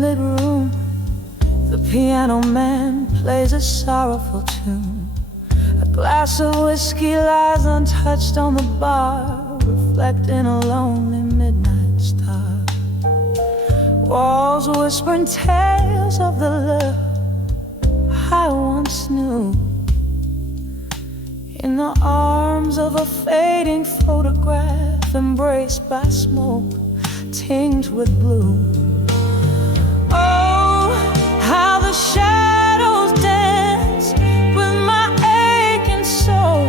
dim-lit room, the piano man plays a sorrowful tune. A glass of whiskey lies untouched on the bar, reflecting a lonely midnight star. Walls whispering tales of the love I once knew, in the arms of a fading photograph, embraced by smoke tinged with blue. Oh, how the shadows dance with my aching soul.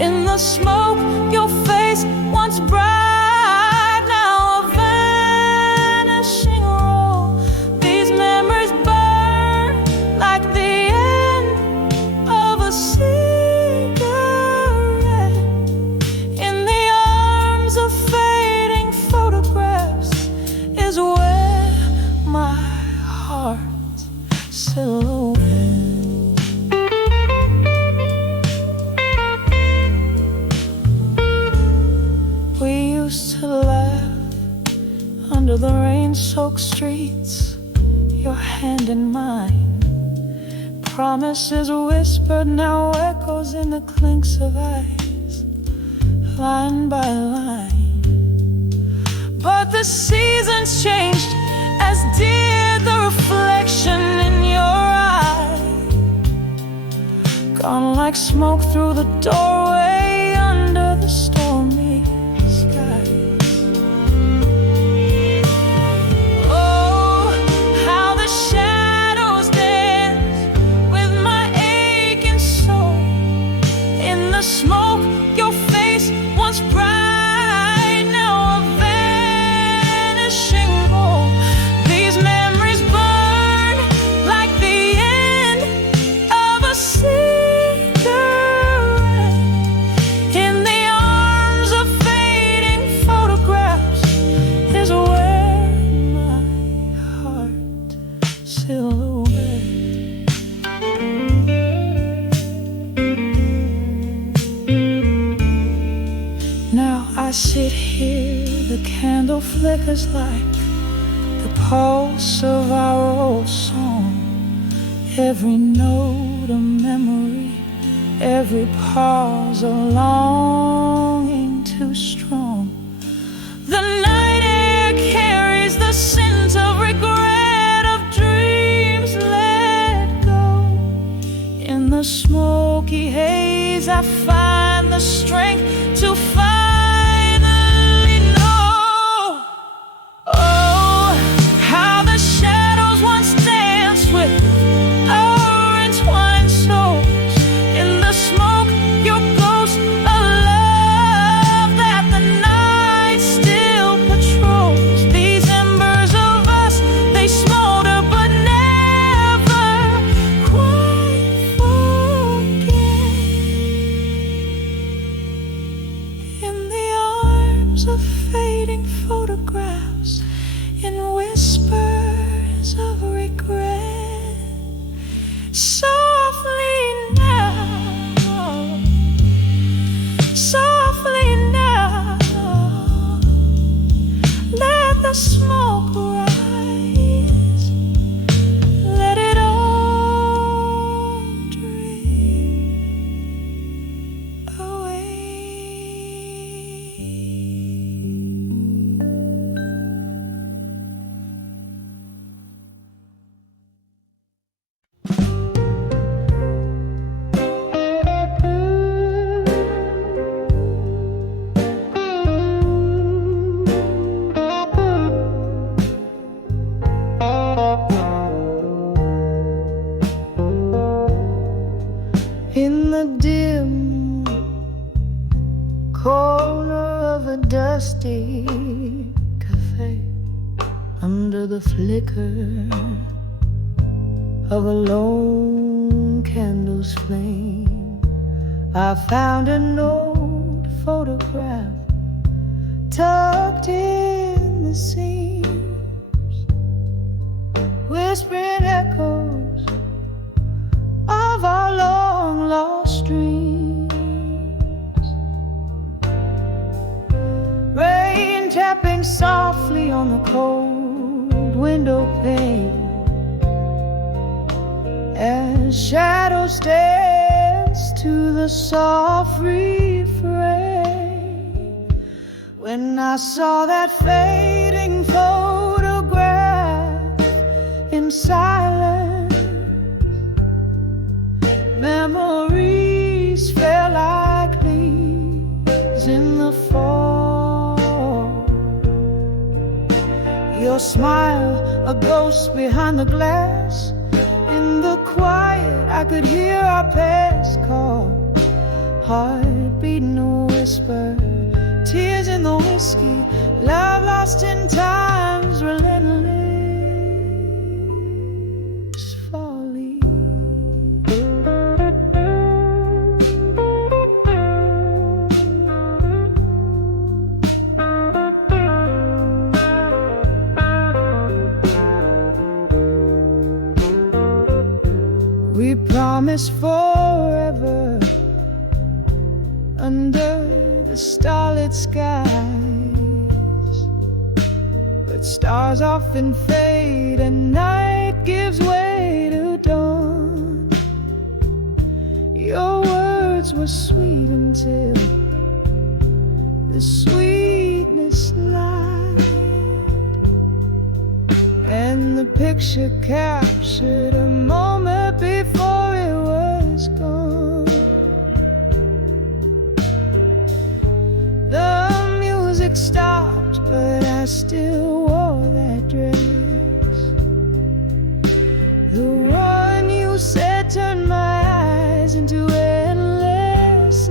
In the smoke, your face once bright, now a vanishing role. These memories burn like the end of a cigarette. In the arms of fading photographs is where my heart's silhouette. We used to laugh under the rain-soaked streets, your hand in mine. Promises whispered now echoes in the clinks of eyes, line by line. But the seasons changed, as did the reflection in your eye. Gone like smoke through the doorway under the stormy skies. Oh, how the shadows dance with my aching soul. In the smoke, your face once bright, now a vanishing role. These memories burn like the end of a cigarette. In the arms of fading photographs is where my heart silhouette. Now I sit here, the candle flickers like the pulse of our old song. Every note a memory, every pause a longing too strong. The night air carries the scent of regret, of dreams let go. In the smoky haze I find the strength to finally know. Oh, how the shadows once danced with our entwined souls. In the smoke, your ghost, a love that the night still patrols. These embers of us, they smolder but never quite forget. In the arms of fading photographs, in whispers of regret, softly now, let the smoke rise, let it all drift away. In the dim corner of a dusty cafe, under the flicker of a lone candle's flame, I found an old photograph tucked in the seams, whispering echoes of our long lost dreams. Rain tapping softly on the cold window pane as shadows dance to the soft refrain. When I saw that fading photograph in silence, memories fell like leaves in the fall. Your smile, a ghost behind the glass. In the quiet, I could hear our past call. Heart beating a whisper, tears in the whiskey, love lost in time's relentless folly. We promised forever under the starlit skies, but stars often fade and night gives way to dawn. Your words were sweet until the sweetness lied, and the picture captured a moment before it was gone. The music stopped, but I still wore that dress. The one you said turned my eyes into endlessness.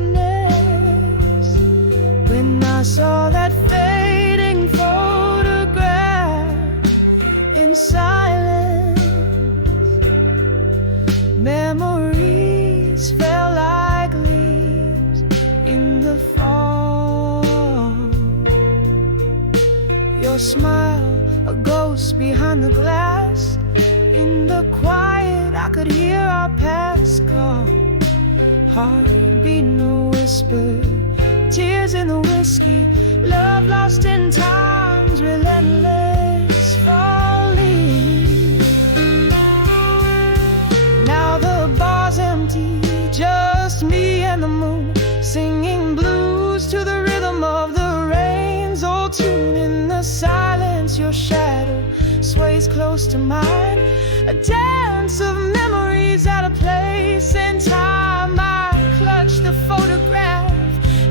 When I saw that fading photograph in silence, memories fell like leaves in the fall. Your smile, a ghost behind the glass. In the quiet, I could hear our past call. Heart beating a whisper, tears in the whiskey, love lost in time's relentless folly. Now the bar's empty, just me and the moon, singing blues to the rhythm of the rain's old tune. In the silence, your shadow sways close to mine, a dance of memories at a place and time. I clutch the photograph,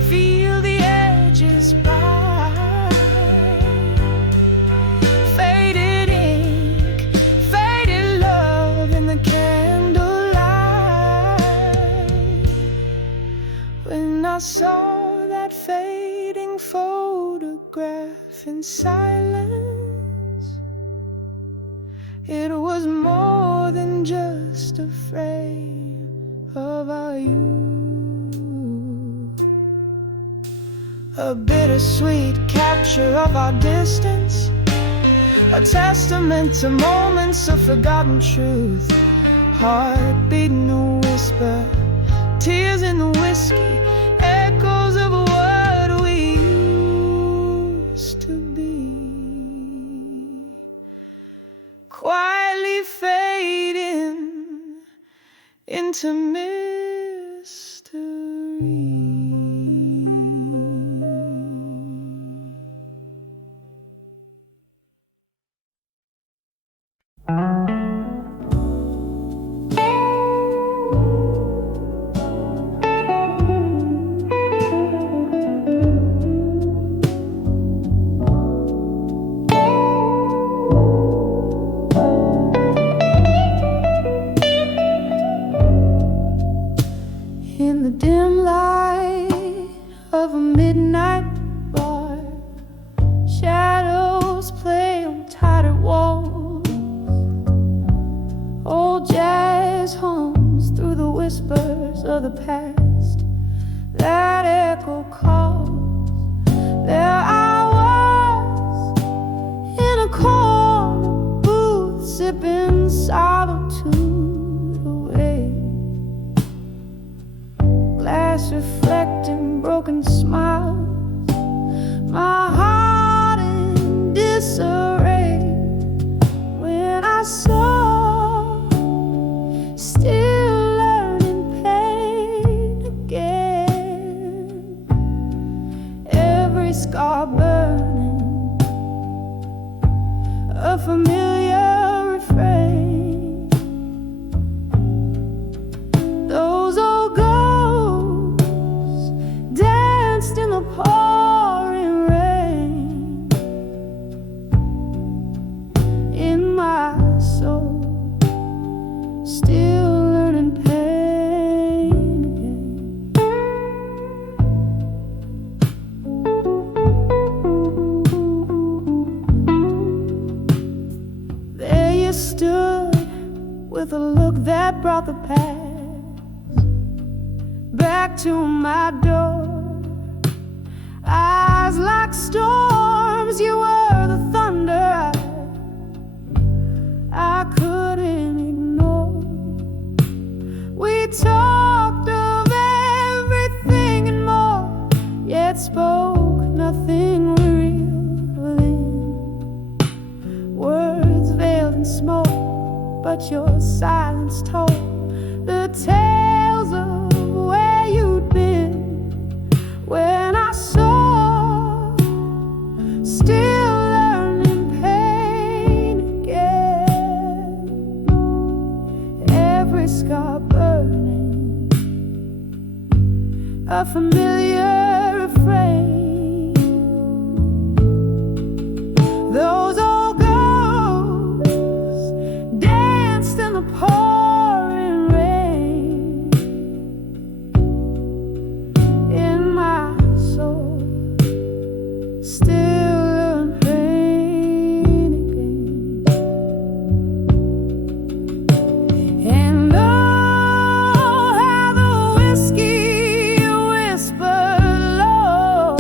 feel the edges bite. Faded ink, faded love in the candlelight. When I saw that fading photograph in silence, it was more than just a frame of our youth, a bittersweet capture of our distance, a testament to moments of forgotten truth. Heart beating a whisper, tears in the whiskey, echoes of what we used to be. Quietly fading into mystery. In the dim light of a midnight bar, shadows play on tattered walls. Old jazz hums through the whispers of the past that echo calls. There I was in a corner booth, sipping solitude away, glass reflecting broken smiles, my heart in disarray. soul, still learning pain again. Every scar burning, a familiar refrain. Those old ghosts danced in the pouring rain. In my soul, still learning pain again. There you stood with a look that brought the past back to my door. Eyes like storms, you were the thunder I couldn't ignore. We talked of everything and more, yet spoke nothing real within. Words veiled in smoke, but your silence told the tales of where you'd been. When I saw, still learning pain again. Every scar burning, a familiar refrain. Those old ghosts danced in the pouring rain. In my soul, still learn pain again. And oh, how the whiskey whispered low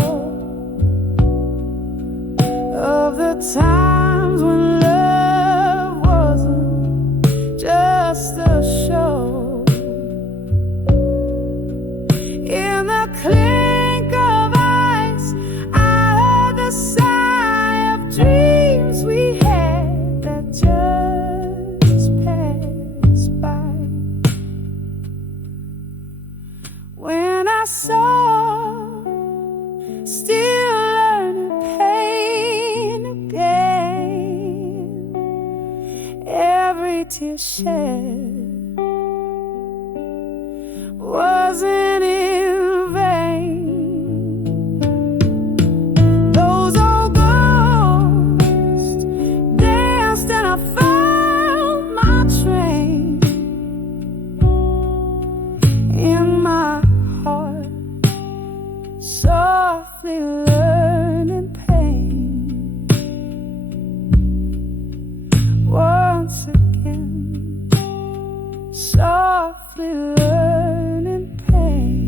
of the times when love wasn't just a show. In the clink of ice, I heard the sigh of dreams we had that just passed by. When I saw, still learning pain again. Every tear shed wasn't in vain. Those old ghosts danced and I found my train. In my heart, softly learning pain. Once again, softly learning pain.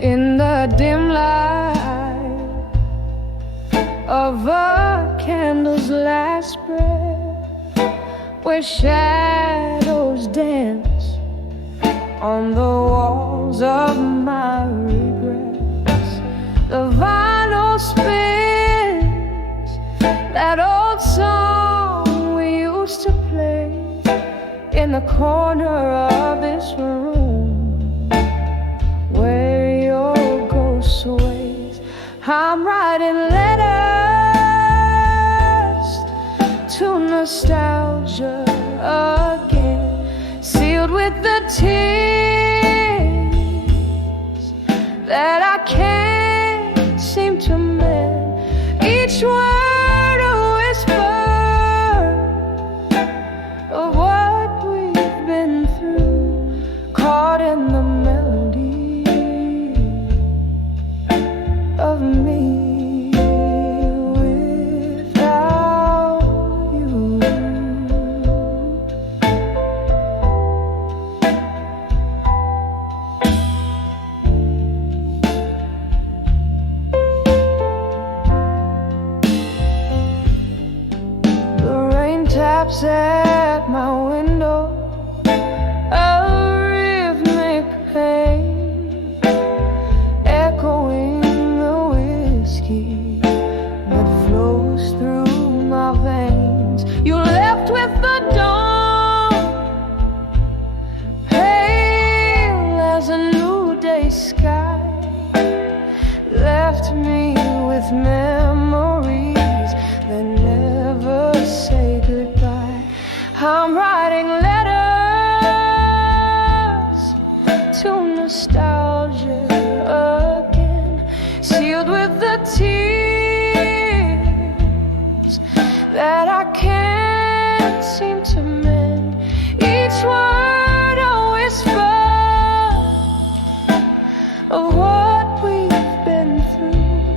In the dim light of a candle's last breath, where shadows dance on the walls of my regrets, the vinyl spins that old song we used to play in the corner of this room where your ghost sways. I'm writing letters to nostalgia again, sealed with the tears that I can't seem to mend. Each word a whisper of what we've been through, caught in the melody of me without you. taps at my window, a rhythmic pain, echoing the whiskey that flows through my veins. You left with the dawn, pale as a new day sky, left me with memories that never say goodbye. I'm writing letters to nostalgia again, sealed with the tears that I can't seem to mend. Each word a whisper of what we've been through,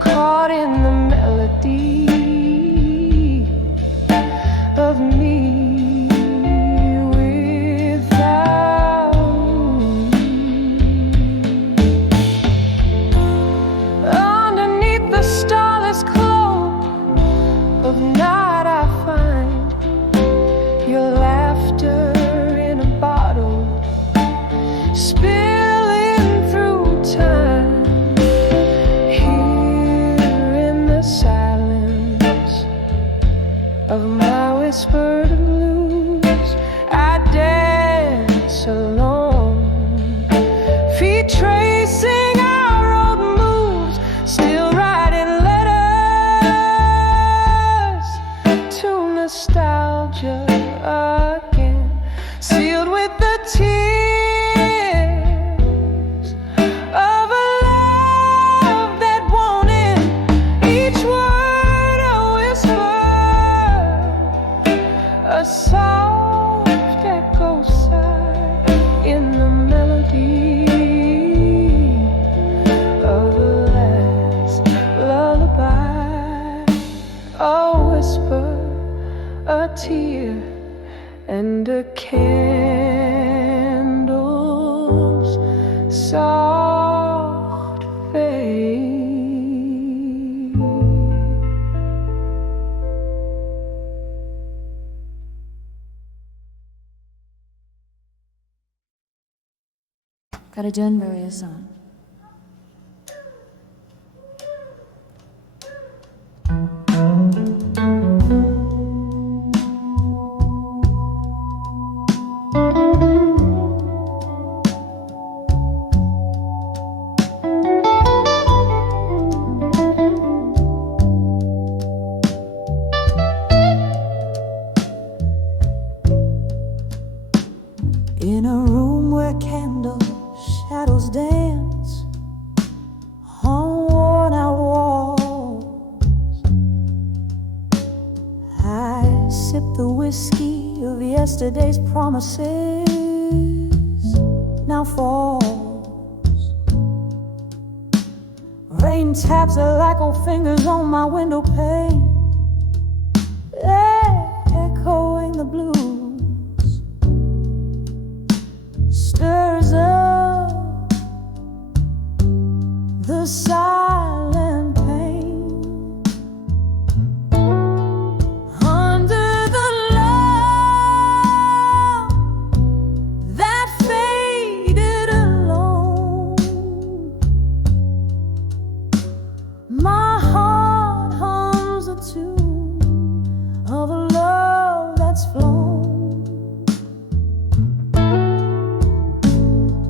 caught in the melody of me without you. Underneath the starless cloak of night, I find your laughter in a bottle, spilling through time. Here in the silence of my whispered blues, I dance alone, feet tracing our road moves, still writing letters to nostalgia again, sealed with the tears of a love that won't end. Each word a whisper, a soft echo sigh in the melody of the last lullaby. A whisper, a tear, and a candle's soft fade. Gotta do a song. In a room where candle shadows dance on worn out walls, I sip the whiskey of yesterday's promises. Now falls, rain taps like old fingers on my window pane, echoing the blues. Stirs up the silent pain under the love that faded alone. My heart hums a tune of a love that's flown.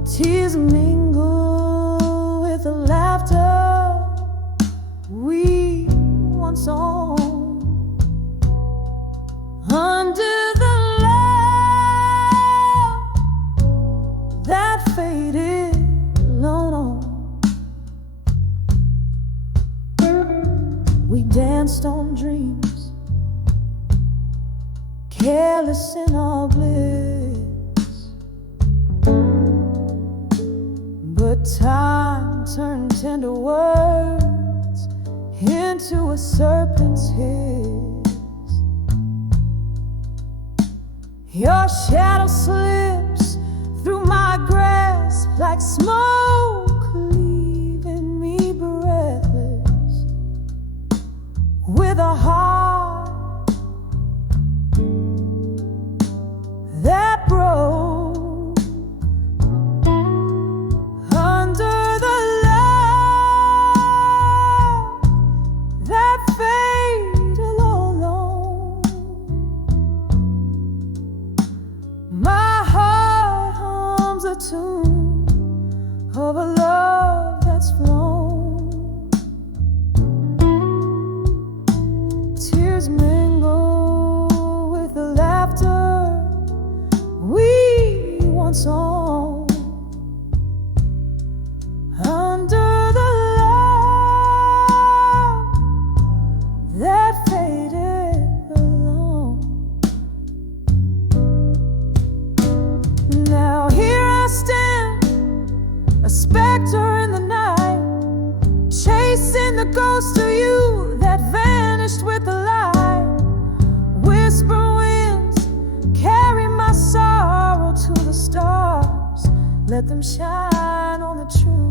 Tears mingle with the laughter we once owned. Under the love that faded alone. We danced on dreams, careless in our bliss. But time turned tender words into a serpent's hiss. Your shadow slips through my grasp like smoke, leaving me breathless with a heart under the love that faded alone. Now here I stand, a specter in the night, chasing the ghost of you that vanished with the light. Whisper winds carry my sorrow to the stars. Let them shine on the truth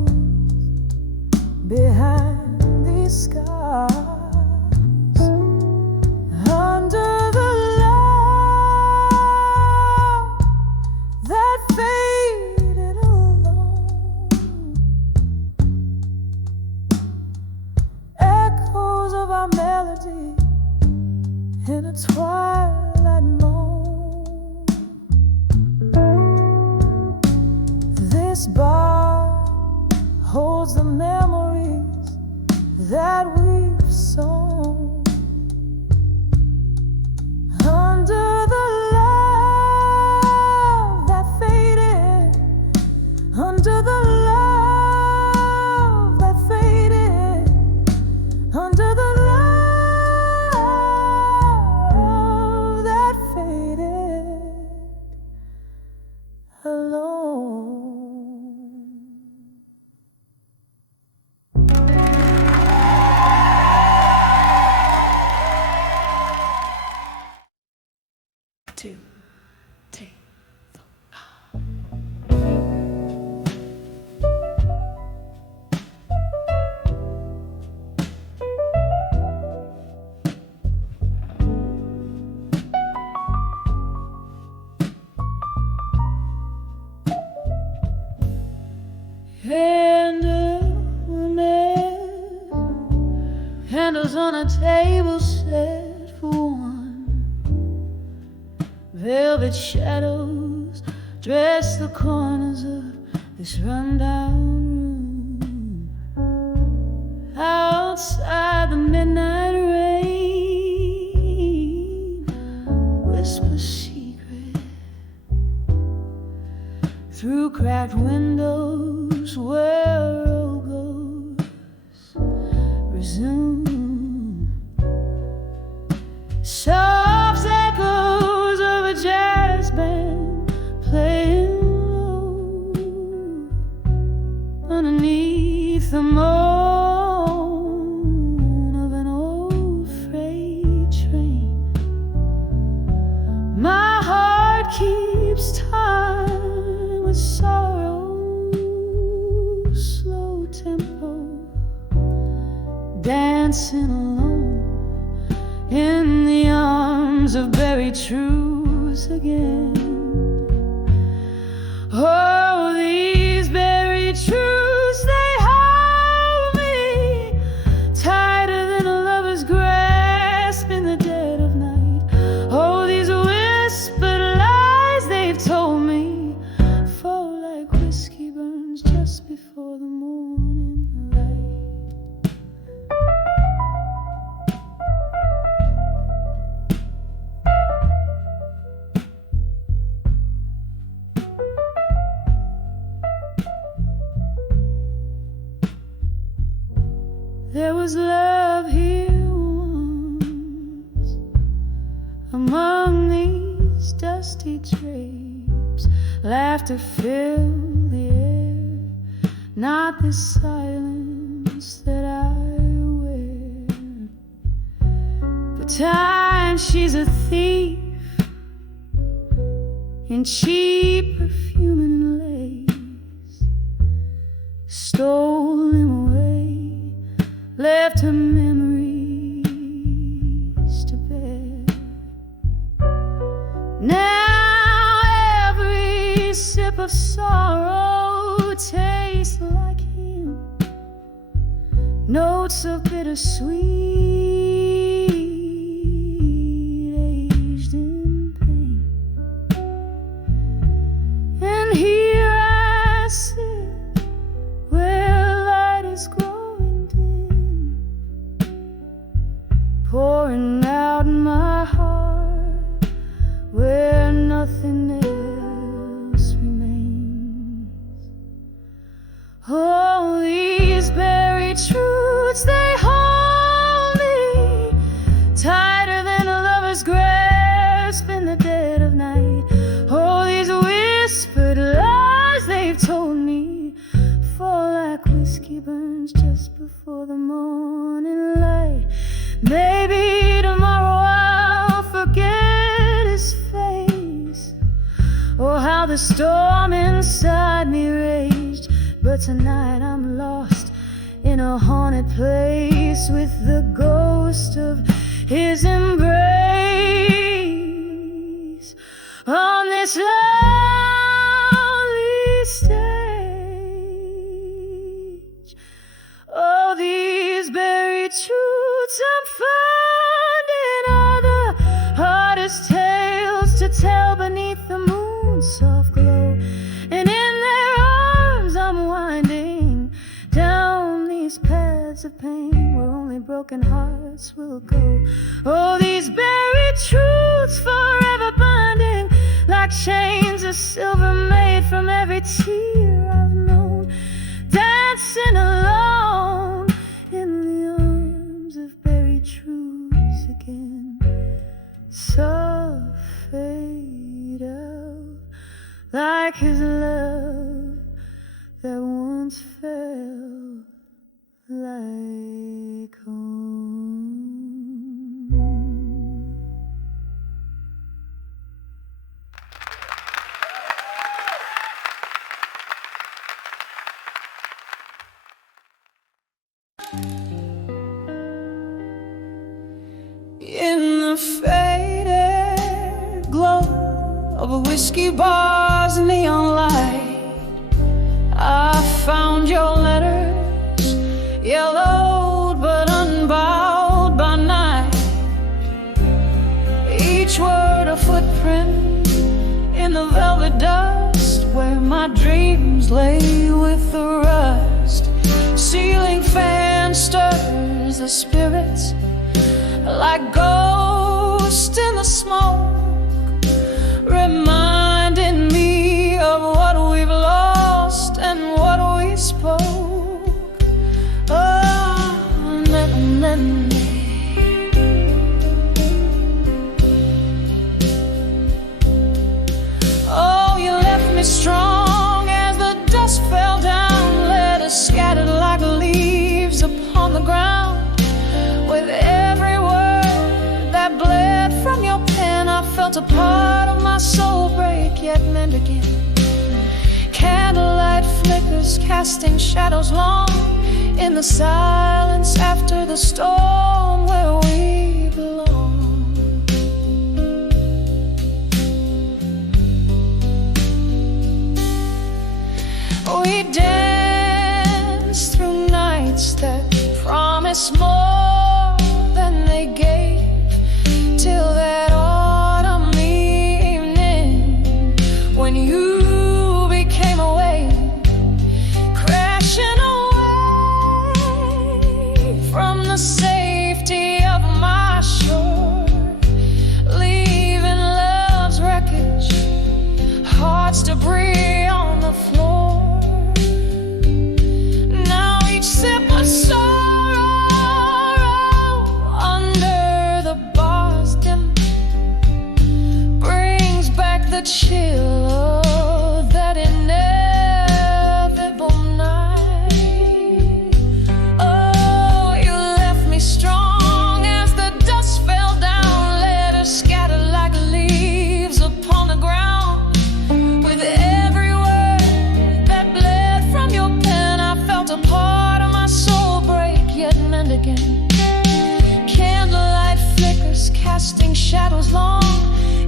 behind these scars. Under the love that faded alone. Echoes of our melody in a twilight moan. This bar holds the memories that we've sown. Under the love that faded, under the love that faded, under the love that faded alone. Two, three. Candles on a table set for one. Velvet shadows dress the corners of this rundown room. Outside the midnight rain whispers secret through cracked windows where road goes resume. Soft echoes of a jazz band playing low underneath the moan of an old freight train. My heart keeps time with sorrow, slow tempo, dancing alone in the arms of buried truths again. Oh, these buried truths, they hold me tighter than a lover's grasp in the dead of night. Oh, these whispered lies they've told me fall like whiskey burns just before the morning light. There was love here once among these dusty drapes. Laughter filled the air, not the silence that I wear. But time, she's a thief in cheap perfume and lace. Stole him away, left her memories to bear. Now every sip of sorrow tastes like him, notes of bittersweet, aged in pain. And here I sit where light is growing dim, pouring out my heart where nothing else remains. Oh, turns just before the morning light. Maybe tomorrow I'll forget his face, or how the storm inside me raged. But tonight I'm lost in a haunted place with the ghost of his embrace. On this lonely stage, oh, these buried truths I'm finding are the hardest tales to tell beneath the moon's soft glow. And in their arms I'm winding down these paths of pain where only broken hearts will go. Oh, these buried truths forever binding like chains of silver made from every tear I've known, dancing alone in the arms of buried truths again. So fade out like his love that once felt like home. In the faded glow of a whiskey bar's neon light, I found your letters, yellowed but unbowed by night. Each word a footprint in the velvet dust where my dreams lay with the rust. Ceiling fan stirs the spirits like ghosts in the smoke, reminding me of what we've lost and what we spoke. Oh, oh, you left me strong as the dust fell down, letters scattered like leaves upon the ground. With every word that bled from your pen, I felt a part of my soul break, yet mend again. Candlelight flickers, casting shadows long in the silence after the storm where we belong. We dance through nights that promise more than they gave, till that autumn evening when you became a wave, crashing away from the safety of my shore, leaving love's wreckage, heart's debris on the floor. Now each sip of sorrow under the bars dim brings back the chill of that inevitable night. Oh, you left me strong as the dust fell down, letters scattered like leaves upon the ground. With every word that bled from your pen, I felt a part of my soul break, yet mend again. Candlelight flickers, casting shadows long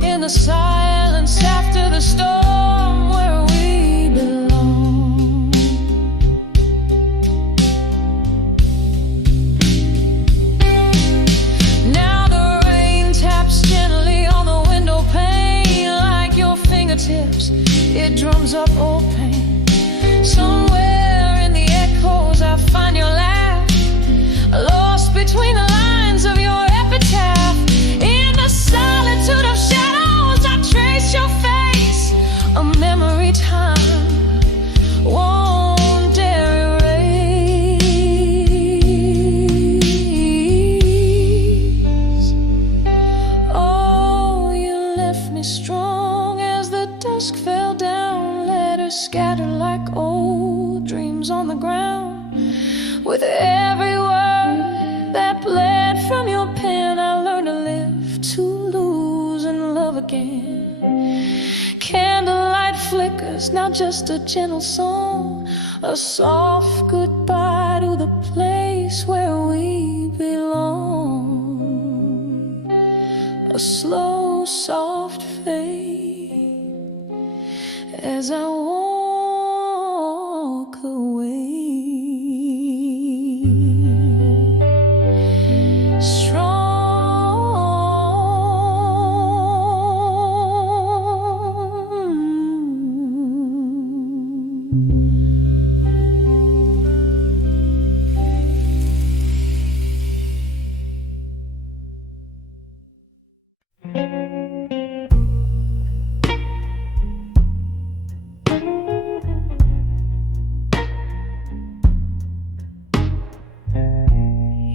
in the silence after the storm where we belong. Now the rain taps gently on the window pane, like your fingertips, it drums up old pain. Somewhere in the echoes I find your laugh, lost between the lines of your epitaph. In the solitude of shadows I trace your face, a memory time won't dare erase. Oh, you left me strong as the dusk fell down, letters scattered like old With every word that bled from your pen, I learned to live, to lose, and love again. Candlelight flickers, now just a gentle song, a soft goodbye to the place where we belong. A slow, soft fade as I walk away.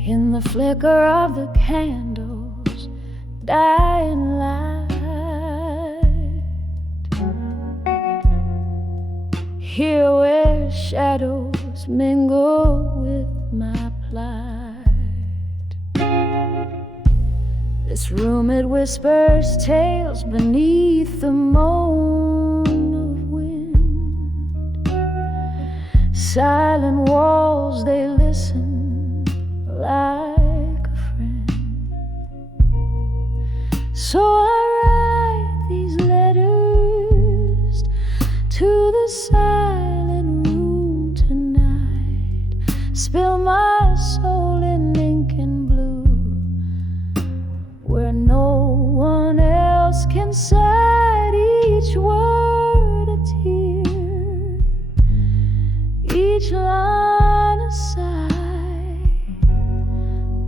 In the flicker of the candles, dying light, here where shadows mingle with my plight. This room, it whispers tales beneath the moan of wind. Silent walls, they listen like a friend. So I write these letters to the silent room tonight, spill my soul in ink and blue, where no one else can cite. Each word a tear, each line a sigh.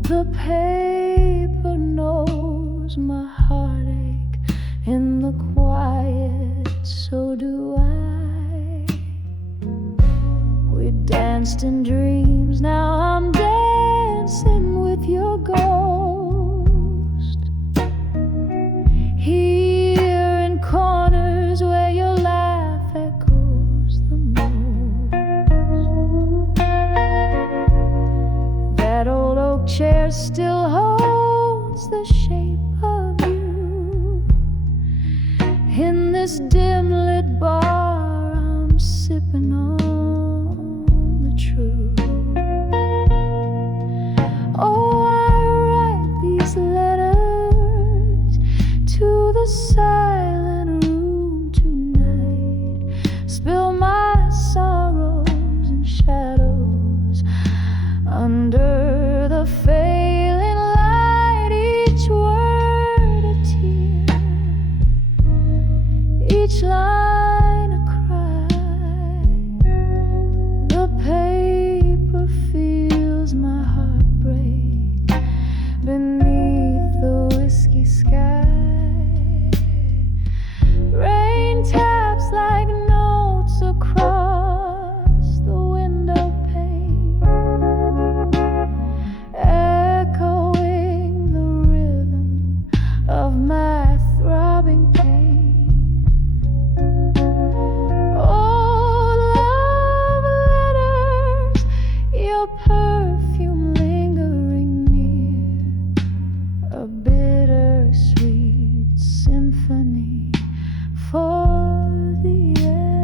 The paper knows my heartache in the quiet, so do I. We danced in dreams, now I'm dancing with your ghost. Here in corners where your laugh echoes the most. That old oak chair still holds the shape of you. In this dim lit bar, I'm sipping on the truth. Oh, I write these letters to the silent room tonight, spill my sorrows and shadows under the failing light. Each word a tear, each line a cry. The paper feels my heartbreak beneath the whiskey sky. Rain taps like notes across the window pane, echoing the rhythm of my throbbing pain. Oh, love letters, your perfume lingering near, a bittersweet symphony for the air.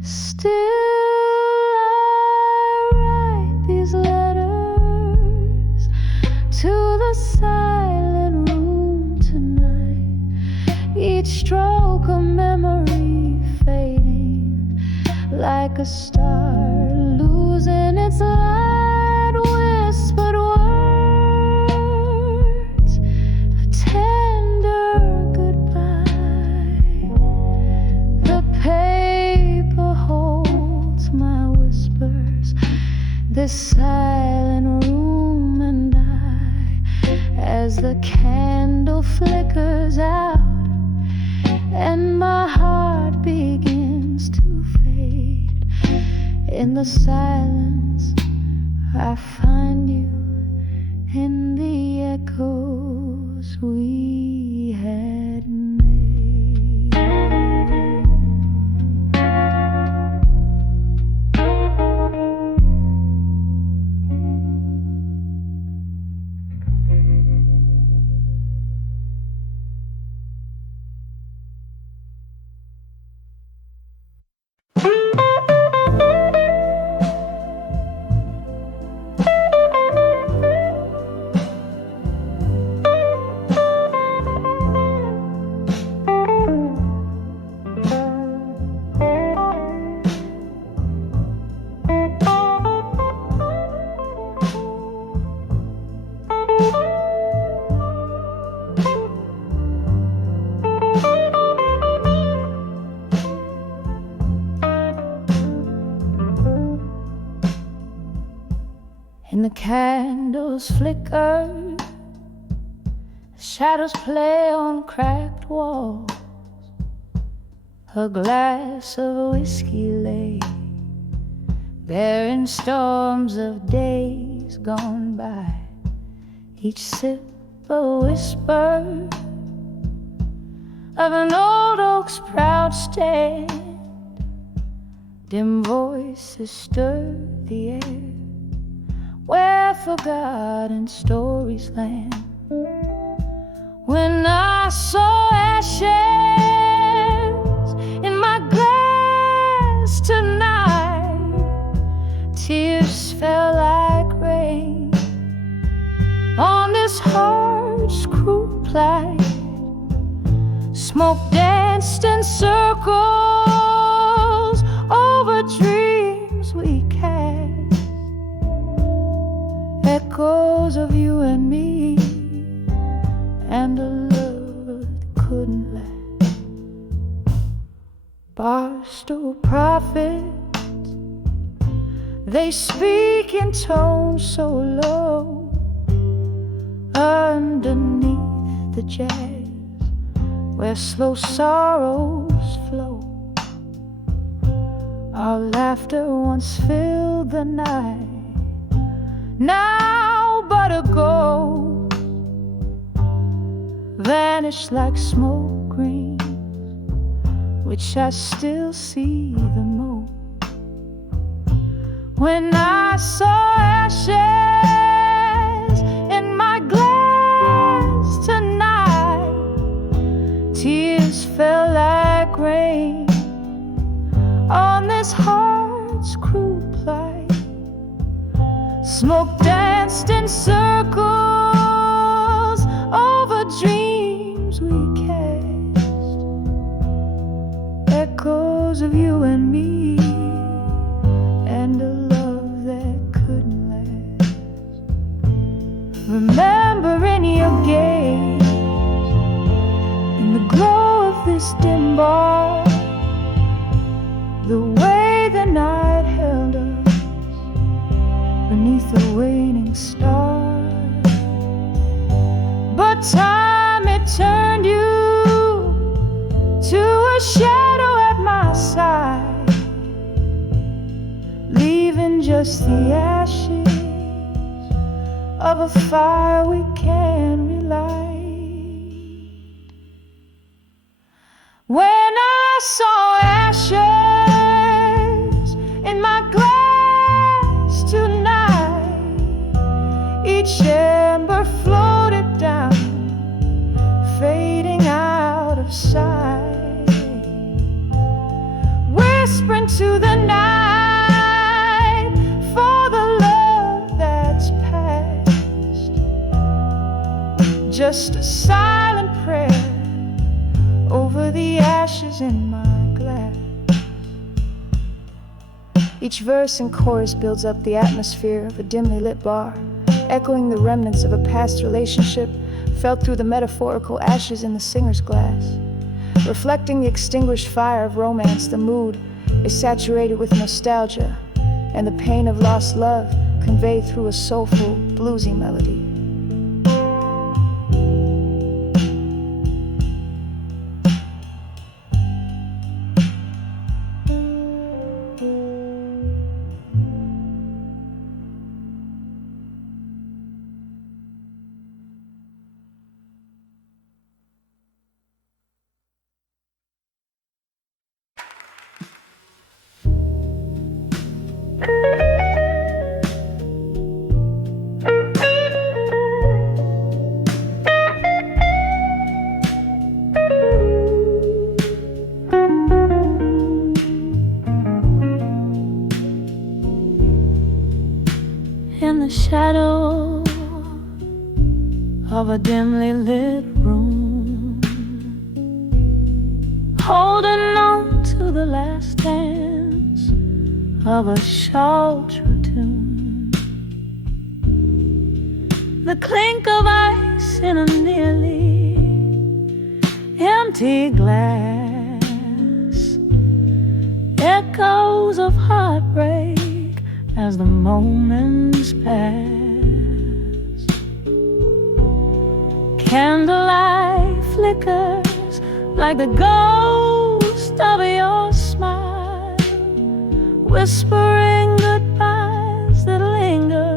Still I write these letters to the silent room tonight, each stroke a memory fading like a star losing its light. Whispered words, a tender goodbye. The paper holds my whispers, this silent room and I, as the candle flickers out and my heart begins to fade. In the silence, I find you in the echoes we had made. when the candles flicker, shadows play on cracked walls. A glass of whiskey lay, bearing storms of days gone by. Each sip a whisper of an old oak's proud stand. Dim voices stir the air where forgotten stories land. When I saw ashes in my glass tonight, tears fell like rain on this heart's cruel plight. Smoke danced in circles over dreams we cast, echoes of you and me, and a love that couldn't last. Barstool prophets, they speak in tones so low, underneath the jazz where slow sorrows flow. Our laughter once filled the night, now but a ghost, vanished like smoke rings, which I still see the most. When I saw ashes in my glass tonight, tears fell like rain on this heart's cruel plight. Smoke danced in circles over dreams we cast, echoes of you and me, and a love that couldn't last. Remembering your gaze in the glow of this dim bar, the way the night held us beneath the waning star. But time, it turned you to a shadow at my side, leaving just the ashes of a fire we can't relight. When I saw ashes in my glass tonight, each ember floated down, fading out of sight, whispering to the night for the love that's past. Just a silent prayer over the ashes in my glass. Each verse and chorus builds up the atmosphere of a dimly lit bar, echoing the remnants of a past relationship felt through the metaphorical ashes in the singer's glass. Reflecting the extinguished fire of romance, the mood is saturated with nostalgia and the pain of lost love conveyed through a soulful, bluesy melody. In the shadow of a dimly lit room, holding on to the last dance of a sultry tune, the clink of ice in a nearly empty glass, echoes of heartbreak as the moments pass. Candlelight flickers like the ghost of your smile, whispering goodbyes that linger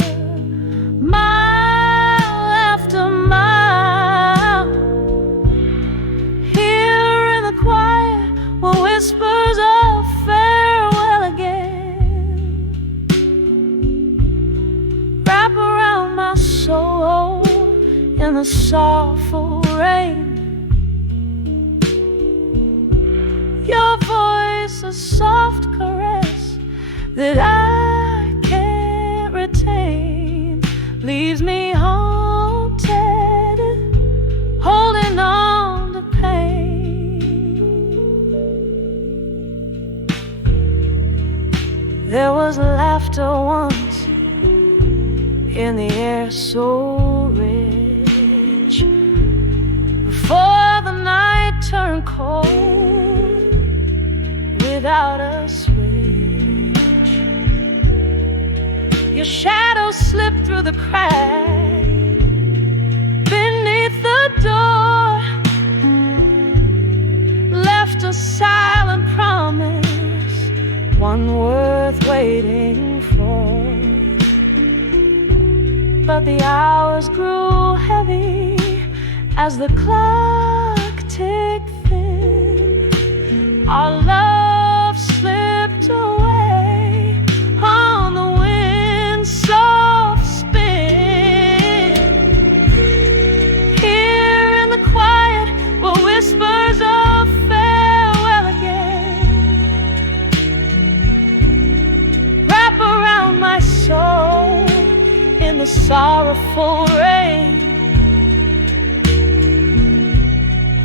mile after mile. Here in the quiet were whispers of farewell again, wrap around my soul in the soulful rain. Your voice, a soft caress that I can't retain, leaves me haunted, holding on to pain. There was laughter once in the air so rich, before the night turned cold without a switch. Your shadow slipped through the crack beneath the door, left a silent promise, one worth waiting for. But the hours grew heavy as the clock ticked thin. Our love slipped away on the wind's soft spin. Here in the quiet were whispers of farewell again, wrap around my soul in the sorrowful rain.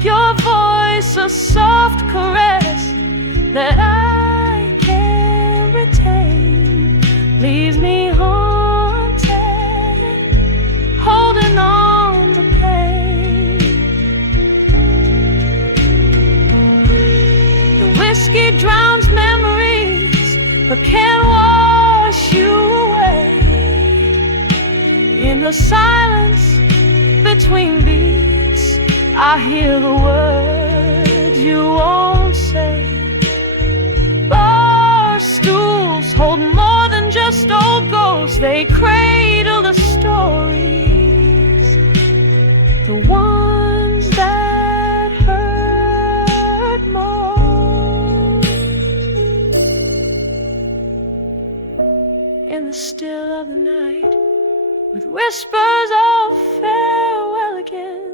Your voice, a soft caress that I can't retain, leaves me haunted, holding on to pain. The whiskey drowns memories but can't wash you away. In the silence between beats, I hear the words you won't say. Bar stools hold more than just old ghosts. They cradle the stories, the ones that hurt most. In the still of the night, with whispers of farewell again,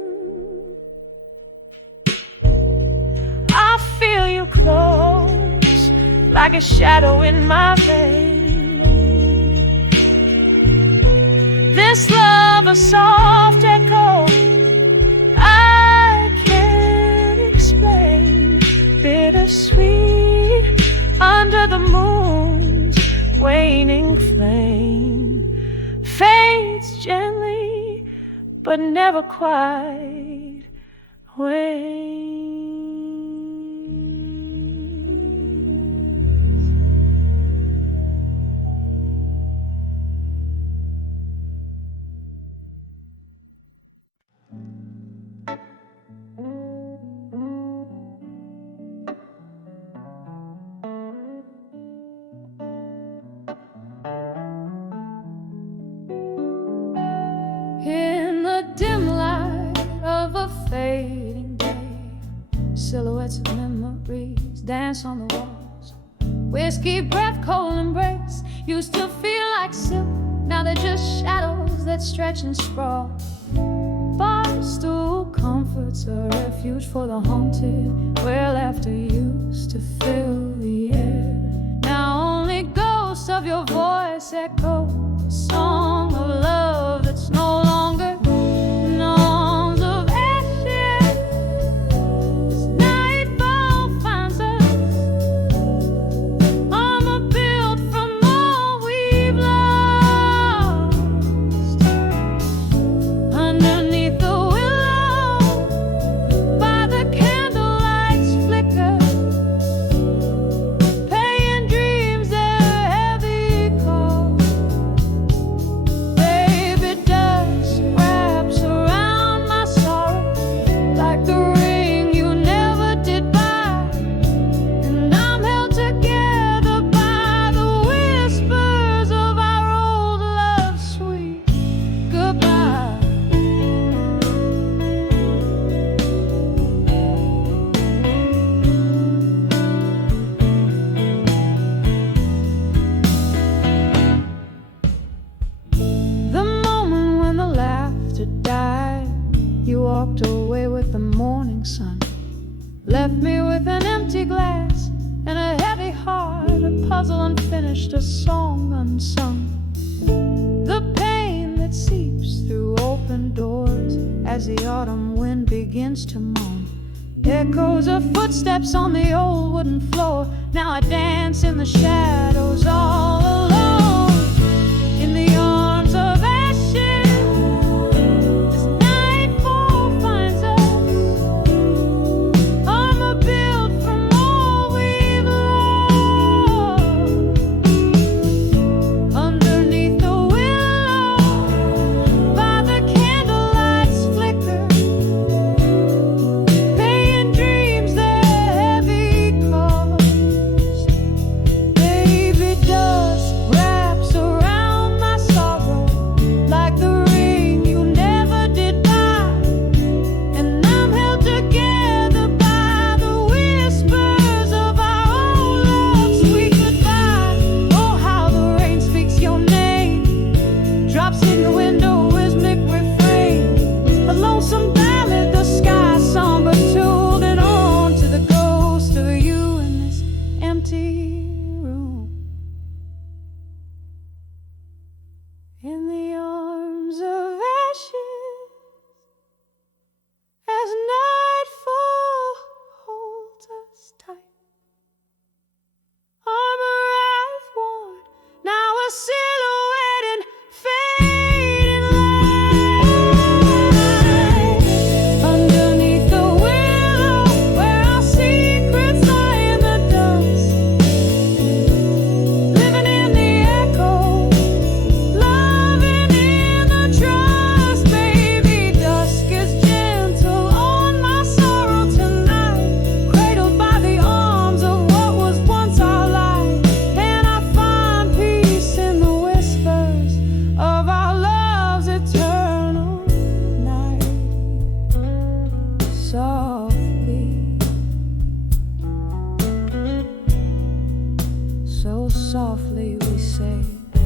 I feel you close, like a shadow in my vein. This love, a soft echo, I can't explain. Bittersweet under the moon's waning flame, fades gently but never quite wanes. In the dim light of a fading day, silhouettes of memories dance on the walls. Whiskey breath, cold embrace, used to feel like silk. Now they're just shadows that stretch and sprawl. Barstool comforts a refuge for the haunted, where laughter used to fill the air. Now only ghosts of your voice echo a song of love that's no longer songs of ashes. Nightfall finds us armor built from all we've lost. Underneath the willow, by the candlelight's flicker, paying dreams their heavy call. walked away with the morning sun, left me with an empty glass and a heavy heart, a puzzle unfinished, a song unsung. The pain that seeps through open doors as the autumn wind begins to moan. Echoes of footsteps on the old wooden floor. Now I dance in the shadows all alone, in the arms of ashes. This nightfall finds us, armor built from all we've loved. Underneath the willow, by the candlelight's flicker, paying dreams their heavy cost. Baby, dust wraps around my sorrow like the ring you never did buy, and I'm held together by the whispers of our own love's sweet goodbye. Oh, how the rain speaks your name, drops in the window, rhythmic refrain, a lonesome ballad, the sky somber, holding on to the ghost of you in this empty room. In the arms of ashes, as nightfall holds us tight. Armor I've worn, now a silhouette in fading light. Underneath the willow, where our secrets lie in the dust, living in the echo, loving in the trust. Baby, dusk is gentle on my sorrow tonight, cradled by the arms of what was once our life, and I find peace in the whispers of our love's eternal night. Softly, so softly we say bye.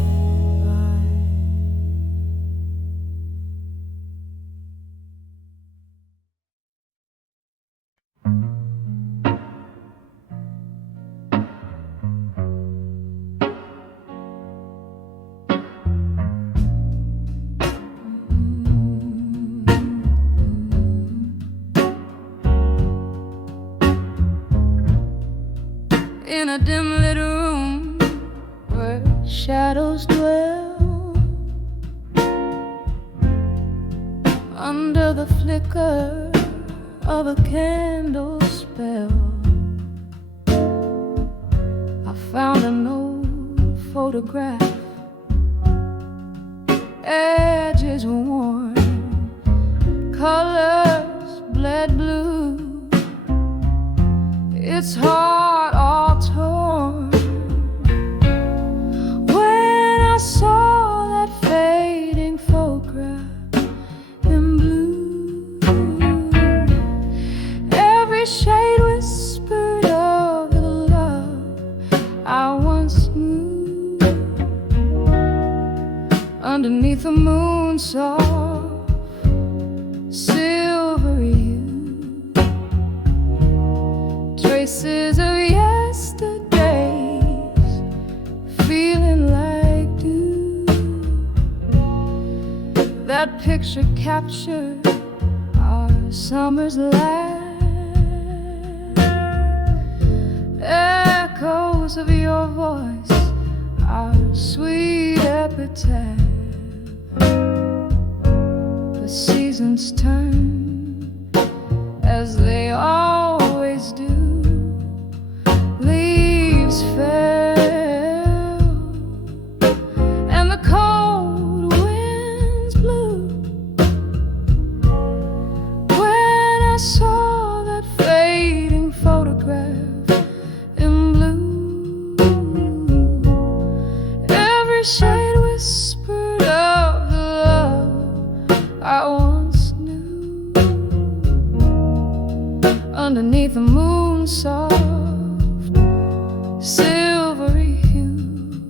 In a dim lit room where shadows dwell, under the flicker of a candle spell, I found an old photograph, edges worn, colors bled blue, its heart all torn. When I saw that fading photograph in blue, every shade whispered of the love I once knew. Underneath the moon, soft, silvery hue, traces of yesterdays, feeling like dew. That picture captured our summer's laugh, echoes of your voice, our sweet epitaph. The seasons turn as they always do. Leaves fell and the cold winds blew. When I saw that fading photograph in blue, every shade whispered of the love I once knew. Underneath the moon, soft, silvery hue,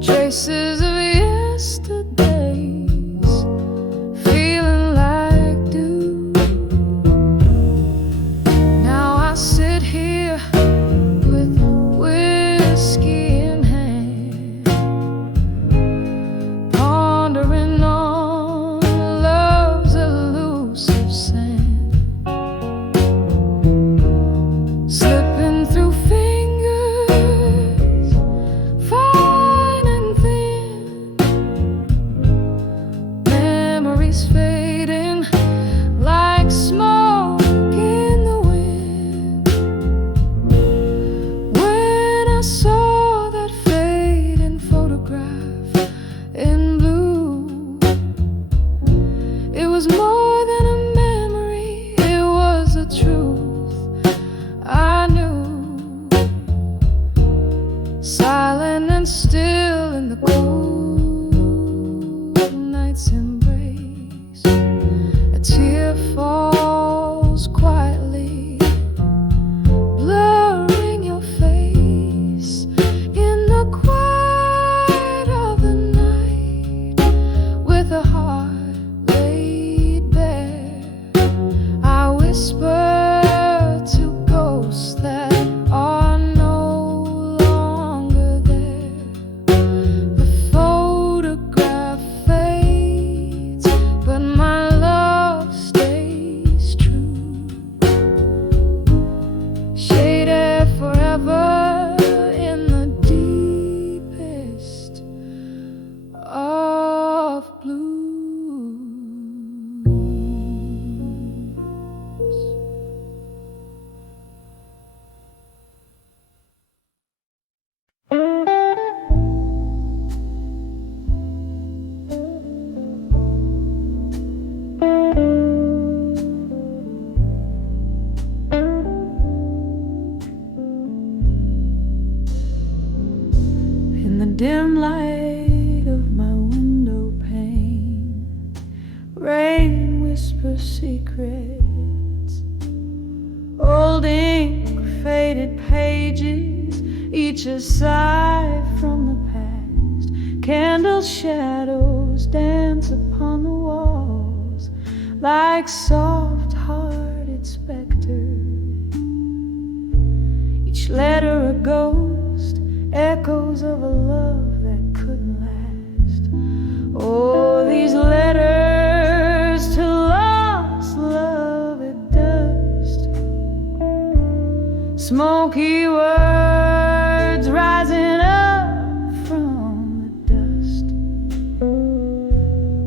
traces of yesterdays, feeling like standing still in the cool night's embrace. A tear falls quietly, blurring your face in the quiet of the night. With a heart laid bare, I whisper to ghosts that are no longer there. The photograph fades, but my love stays true. Shaded forever in the deepest of blues. In the dim light of my window pane, rain whispers secrets. Old ink, faded pages, each a sigh from the past. Candle shadows dance upon the walls like soft-hearted specters. Each letter a ghost, echoes of a love that couldn't last. Oh, these letters to lost love at dust. Smoky words rising up from the dust.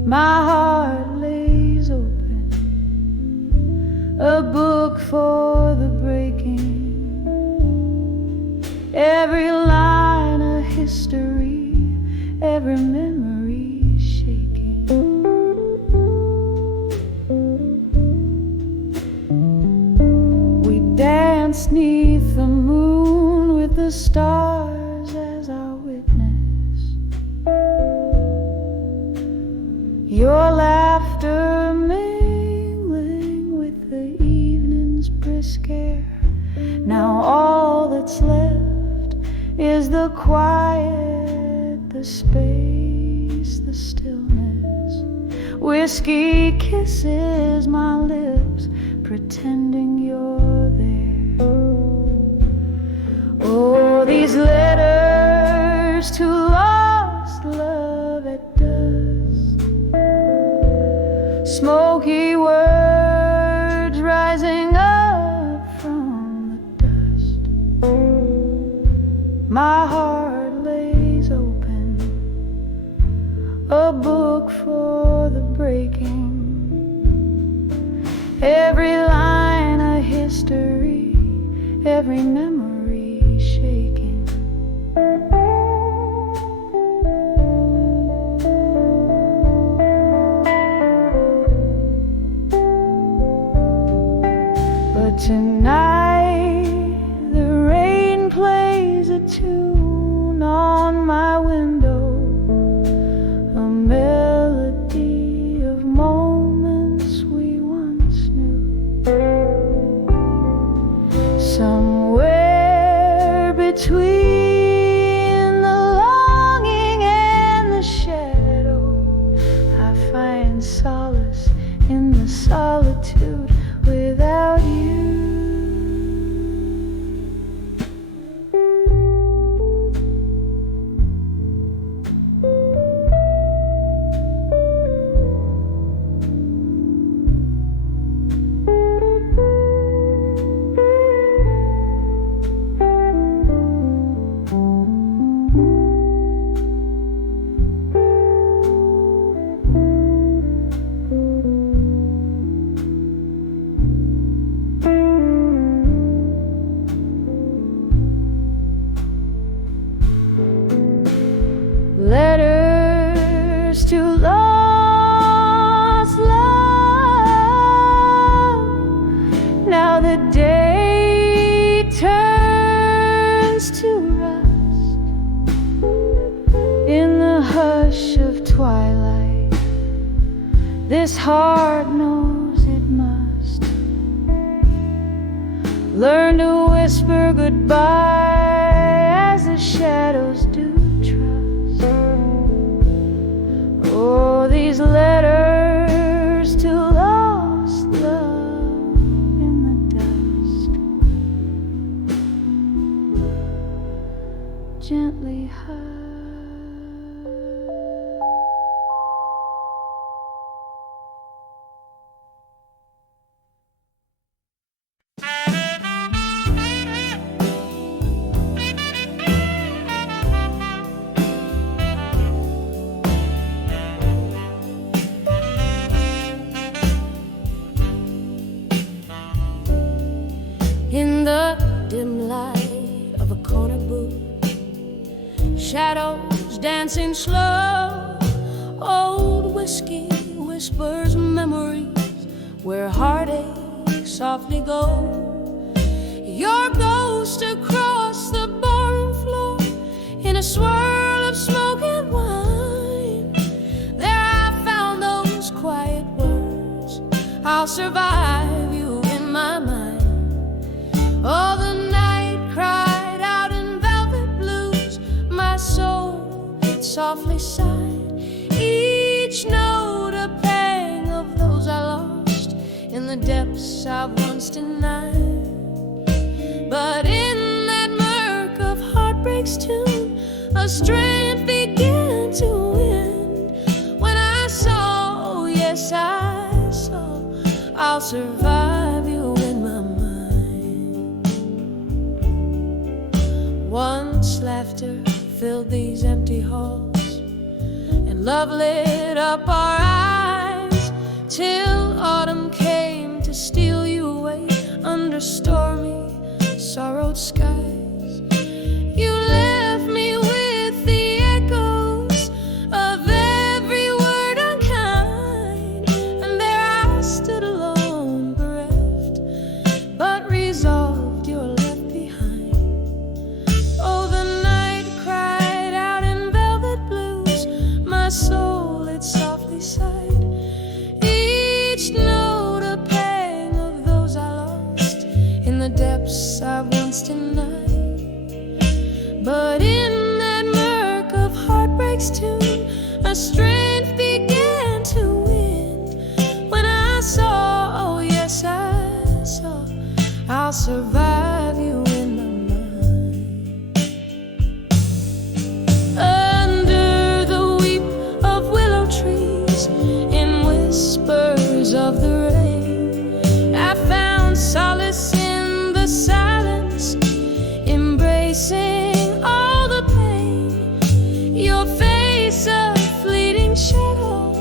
My heart lays open, a book for the breaking. Every line a history, every memory shaking. We dance 'neath the moon with the stars as our witness. Your laughter mingling with the evening's brisk air. Now all that's left is the quiet, the space, the stillness. Whiskey kisses my lips, pretending you're there. Oh, these letters to lost love at dusk. Smoky words rising up from the dust. My heart lays open, a book for the breaking. Every line a history, every memory shaking. But tonight the rain plays a tune on my window, a melody of moments we once knew. Somewhere between the longing and the shadow, I find solace in the solitude without you. Letters to lost love. Now the day turns to rust. hush of twilight, this heart knows it must learn to whisper goodbye as the shadows do trust. Oh, these letters to lost love in the dust, gently hush. In the dim light of a corner booth, shadows dancing slow, old whiskey whispers memories where heartache softly go. Your ghost across the barroom floor in a swirl of smoke and wine. There I found those quiet words, I'll survive you in my mind. Oh, the night cried out in velvet blues, my soul, it softly sighed, each note a pang of those I lost in the depths I've once denied. But in that murk of heartbreak's tune, a strength began to win. When I saw, yes I saw, I'll survive you in my mind. Once laughter filled these empty halls, and love lit up our eyes, till autumn came to steal you away under stormy, sorrowed skies. You left me with the echoes of every word unkind, and there I stood alone, bereft, but resolved you're left behind. Oh, the night cried out in velvet blues, my soul, it softly sighed, each note a pang of those I lost in the depths I once denied. But in that murk of heartbreak's tune, a strength began to win. When I saw, oh yes I saw, I'll survive you in my mind. Under the weep of willow trees, in whispers of the rain, I found solace in the silence, embracing all the pain. Your face a fleeting shadow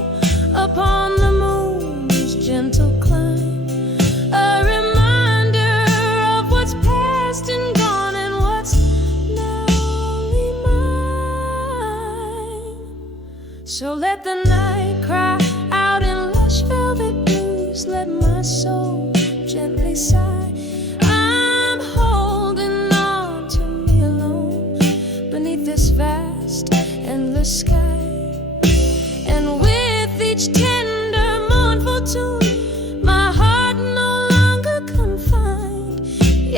upon the moon's gentle climb, a reminder of what's past and gone and what's now only mine. So let the night cry out in lush velvet blues, let my soul gently sigh. I'm holding on to me alone beneath this vast, endless sky. And with each tender, mournful tune, my heart no longer confined.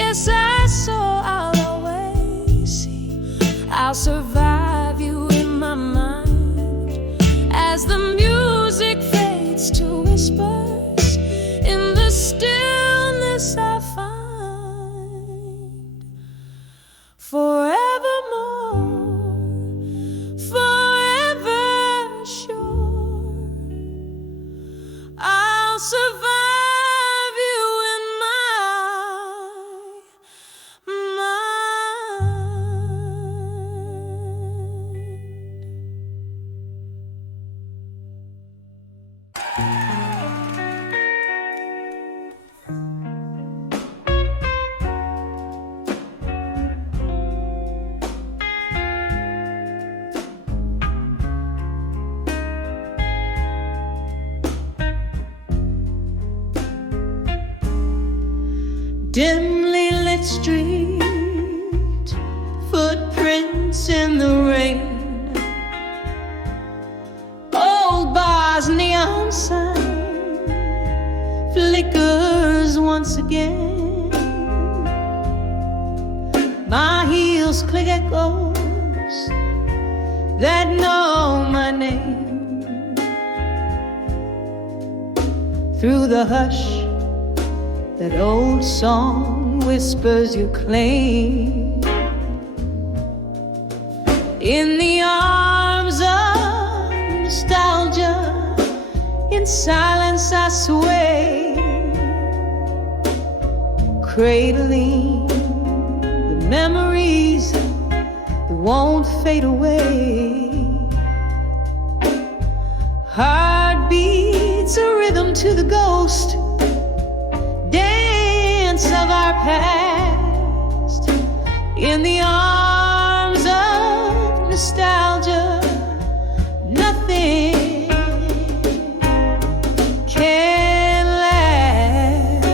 Yes, I saw, I'll always see, I'll survive you in my mind. As the music fades to whispers, in the stillness I find forevermore, forever sure, I'll survive you in my Dimly lit street, footprints in the rain, car's neon sign flickers once again. My heels click echoes that know my name. Through the hush, that old song whispers your claim. In the arms of nostalgia, in silence I sway, cradling the memories that won't fade away. Heartbeats a rhythm to the ghost dance of our past. In the arms of nostalgia, nothing can last.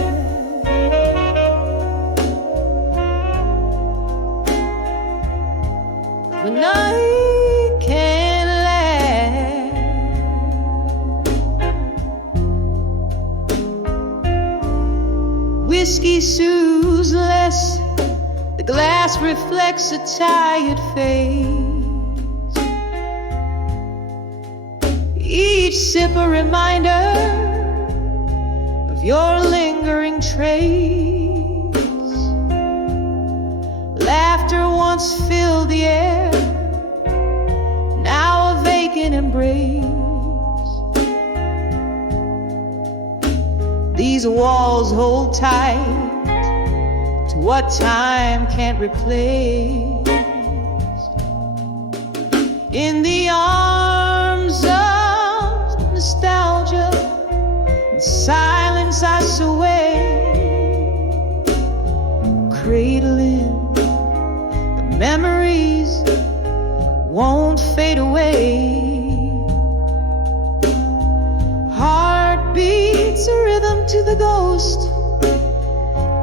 The night can last. Whiskey soothes less, the glass reflects a tired face. Each sip a reminder of your lingering trace. Laughter once filled the air, now a vacant embrace. These walls hold tight to what time can't replace. In the arms of nostalgia, in silence I sway, cradling the memories that won't fade away. Heartbeats a rhythm to the ghost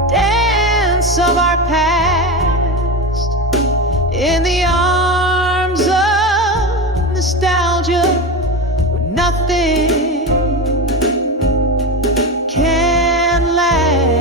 dance of our past. In the arms of nostalgia, where nothing can last.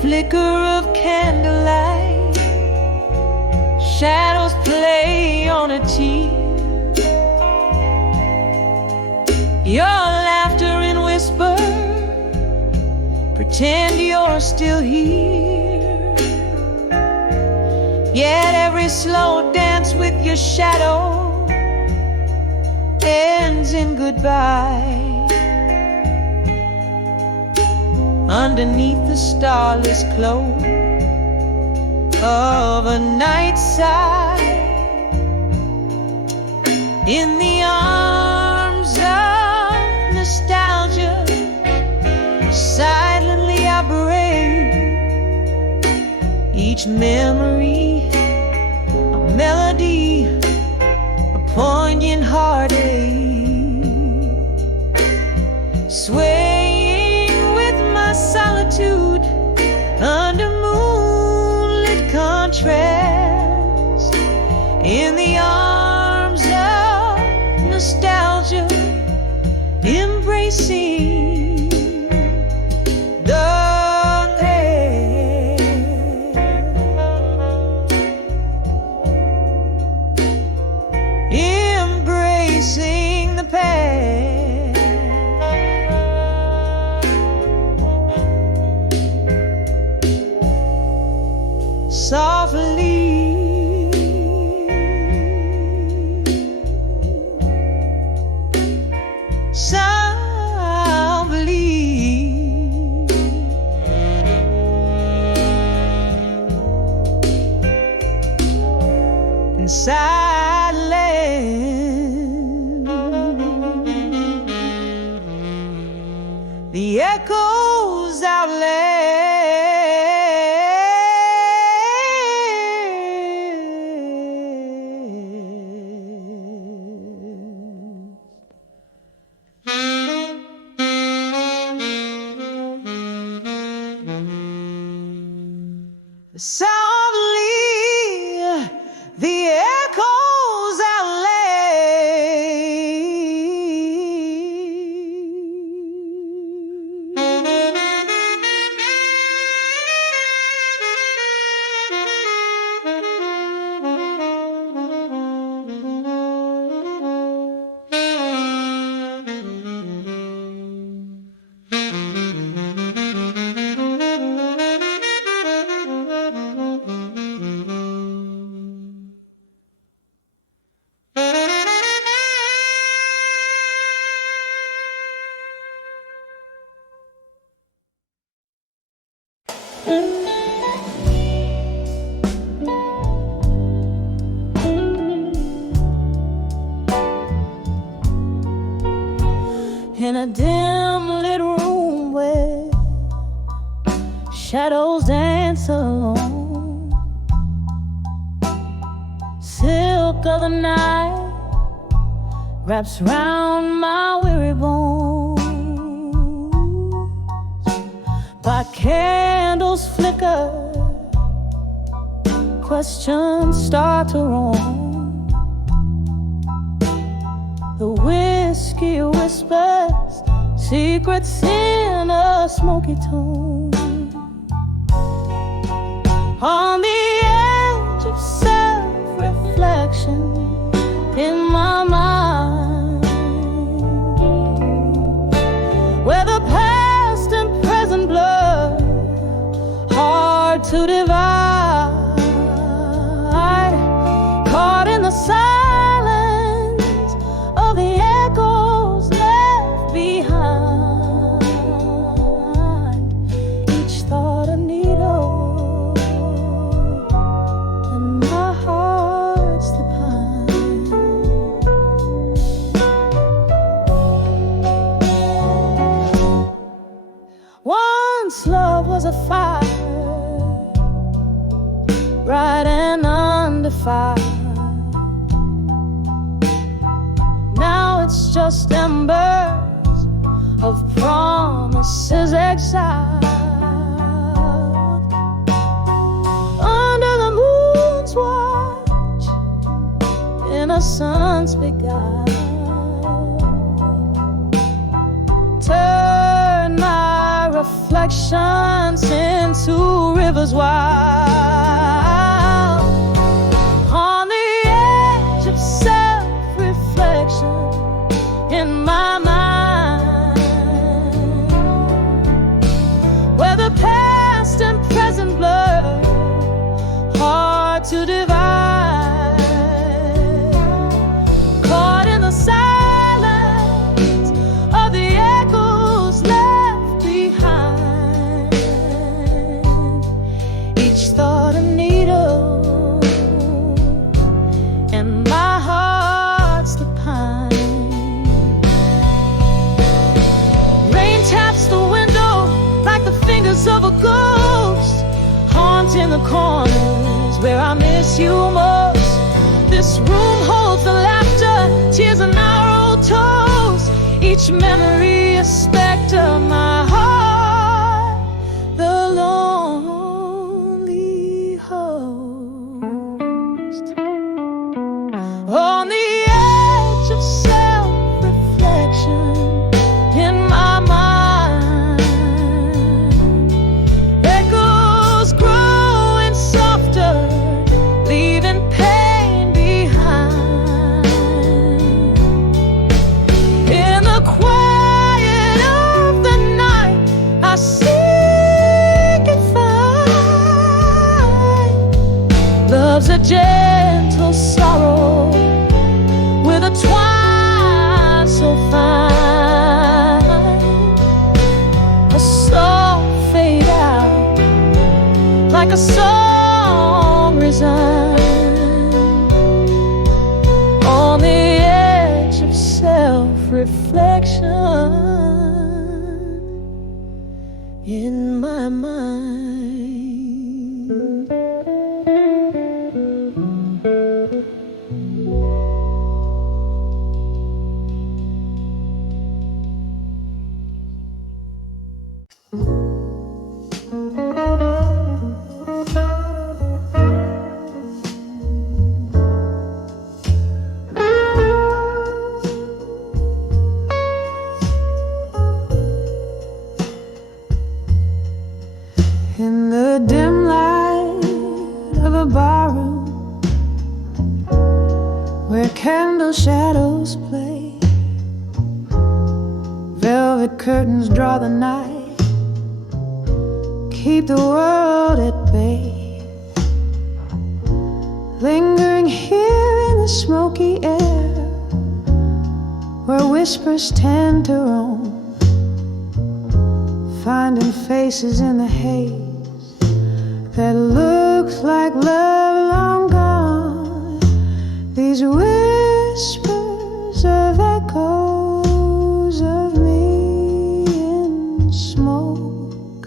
Flicker of candlelight, shadows play on a tear. Your laughter in whisper, pretend you're still here. Yet every slow dance with your shadow ends in goodbye. Underneath the starless glow of a night side, in the arms of nostalgia, silently I break each memory, a melody, a poignant heartache, swaying with my solitude under moonlit contrast. In the arms of nostalgia, embracing the the echoes soundly, the echoes in a dim lit room where shadows dance alone. Silk of the night wraps round my weary bones. By candles flicker, questions start to roam. The whiskey whispers secrets in a smoky tone. On the edge of self-reflection in my mind, where the past and present blur, hard to divide, caught in the silence of the echoes left behind. Each thought a needle, and my heart's the pine. Once love was a fire, bright and undefined. Now it's just embers of promises exiled. Under the moon's watch, innocence beguiled. Turn my reflections into rivers wild. On the edge of self-reflection in my mind, where the past and present blur, hard to divide, caught in the silence of the echoes left behind. Each thought a needle, and my heart's the pine. Rain taps the window like the fingers of a ghost, haunting the corners where I miss you most. This room holds the laughter, tears, and our old toast. Each memory a specter, my heart, the lonely host. On the edge of self-reflection in my mind, echoes growing softer, leaving pain behind. In the quiet of the night, I seek and find love's a gentle sorrow with a twine so fine. A song fade out like a song resigned. On the edge of self-reflection In the dim light of a barroom where candle shadows play, velvet curtains draw the night, keep the world at bay. Lingering here in the smoky air, where whispers tend to roam, finding faces in the haze that looks like love long gone. These whispers of echoes of me in smoke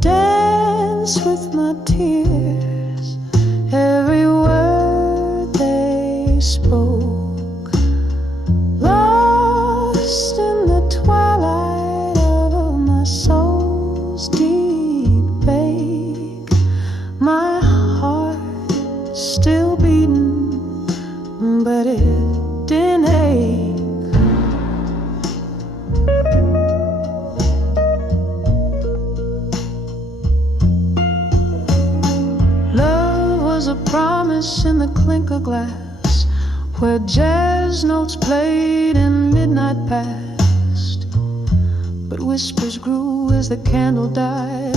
dance with my tears, every word they spoke, lost in the twilight of my soul's deep ache. My heart still beating, but it didn't ache. Love was a promise in the clink of glass, where jazz notes played and midnight passed. But whispers grew as the candle died.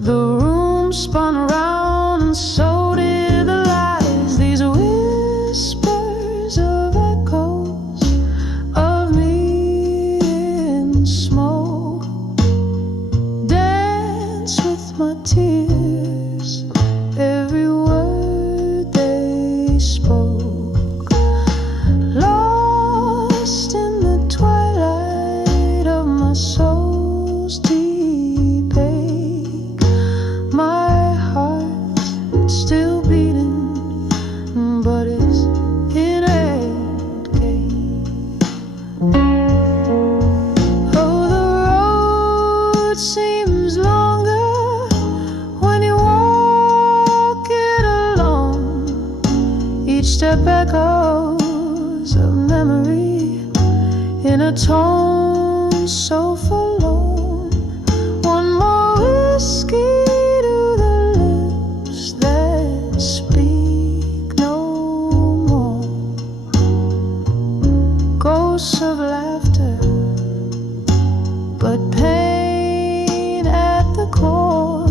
The room spun around and so did the lies. These whispers of echoes of me in smoke dance with my tears, every word they spoke, lost in the twilight of my soul's deep ache. My heart still beating, but it's in a game. Oh, the road seems longer when you walk it alone. Each step echoes of memory in a tone so forlorn. One more whiskey to the lips that speak no more. Ghosts of laughter, but pain at the core.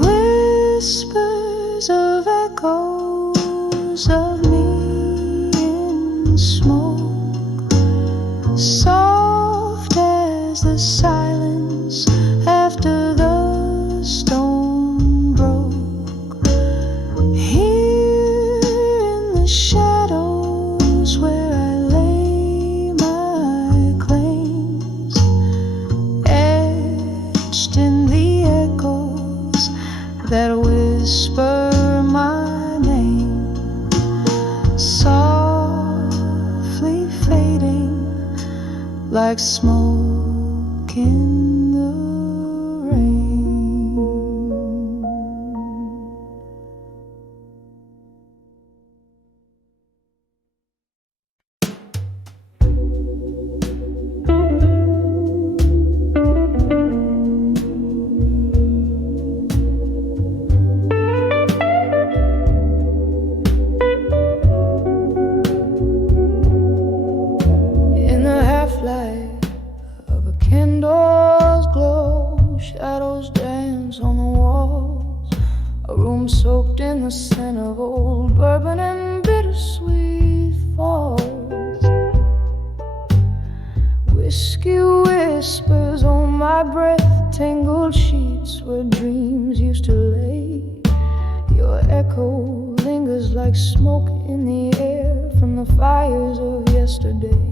Whispers of echoes of me in smoke, soft as the silence after the stone broke. Here in the shadows where I lay my claims, etched in the echoes that whisper my name, softly fading like smoke in the rain. In the half-light of a candle's glow, shadows dance on the walls. A room soaked in the scent of old bourbon and bittersweet falls. Whiskey whispers on my breath, tangled sheets where dreams used to lay. Your echo lingers like smoke in the air from the fires of yesterday.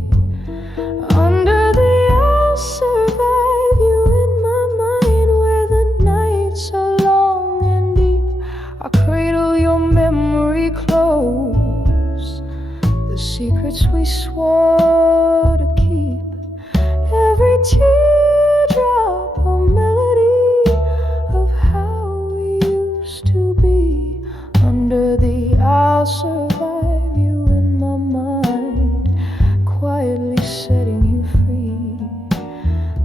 Under the I'll survive you in my mind, where the nights are long and deep. I cradle your memory close, the secrets we swore to keep. Every teardrop a melody of how we used to be. Under the I'll survive you in my mind, quietly setting you free.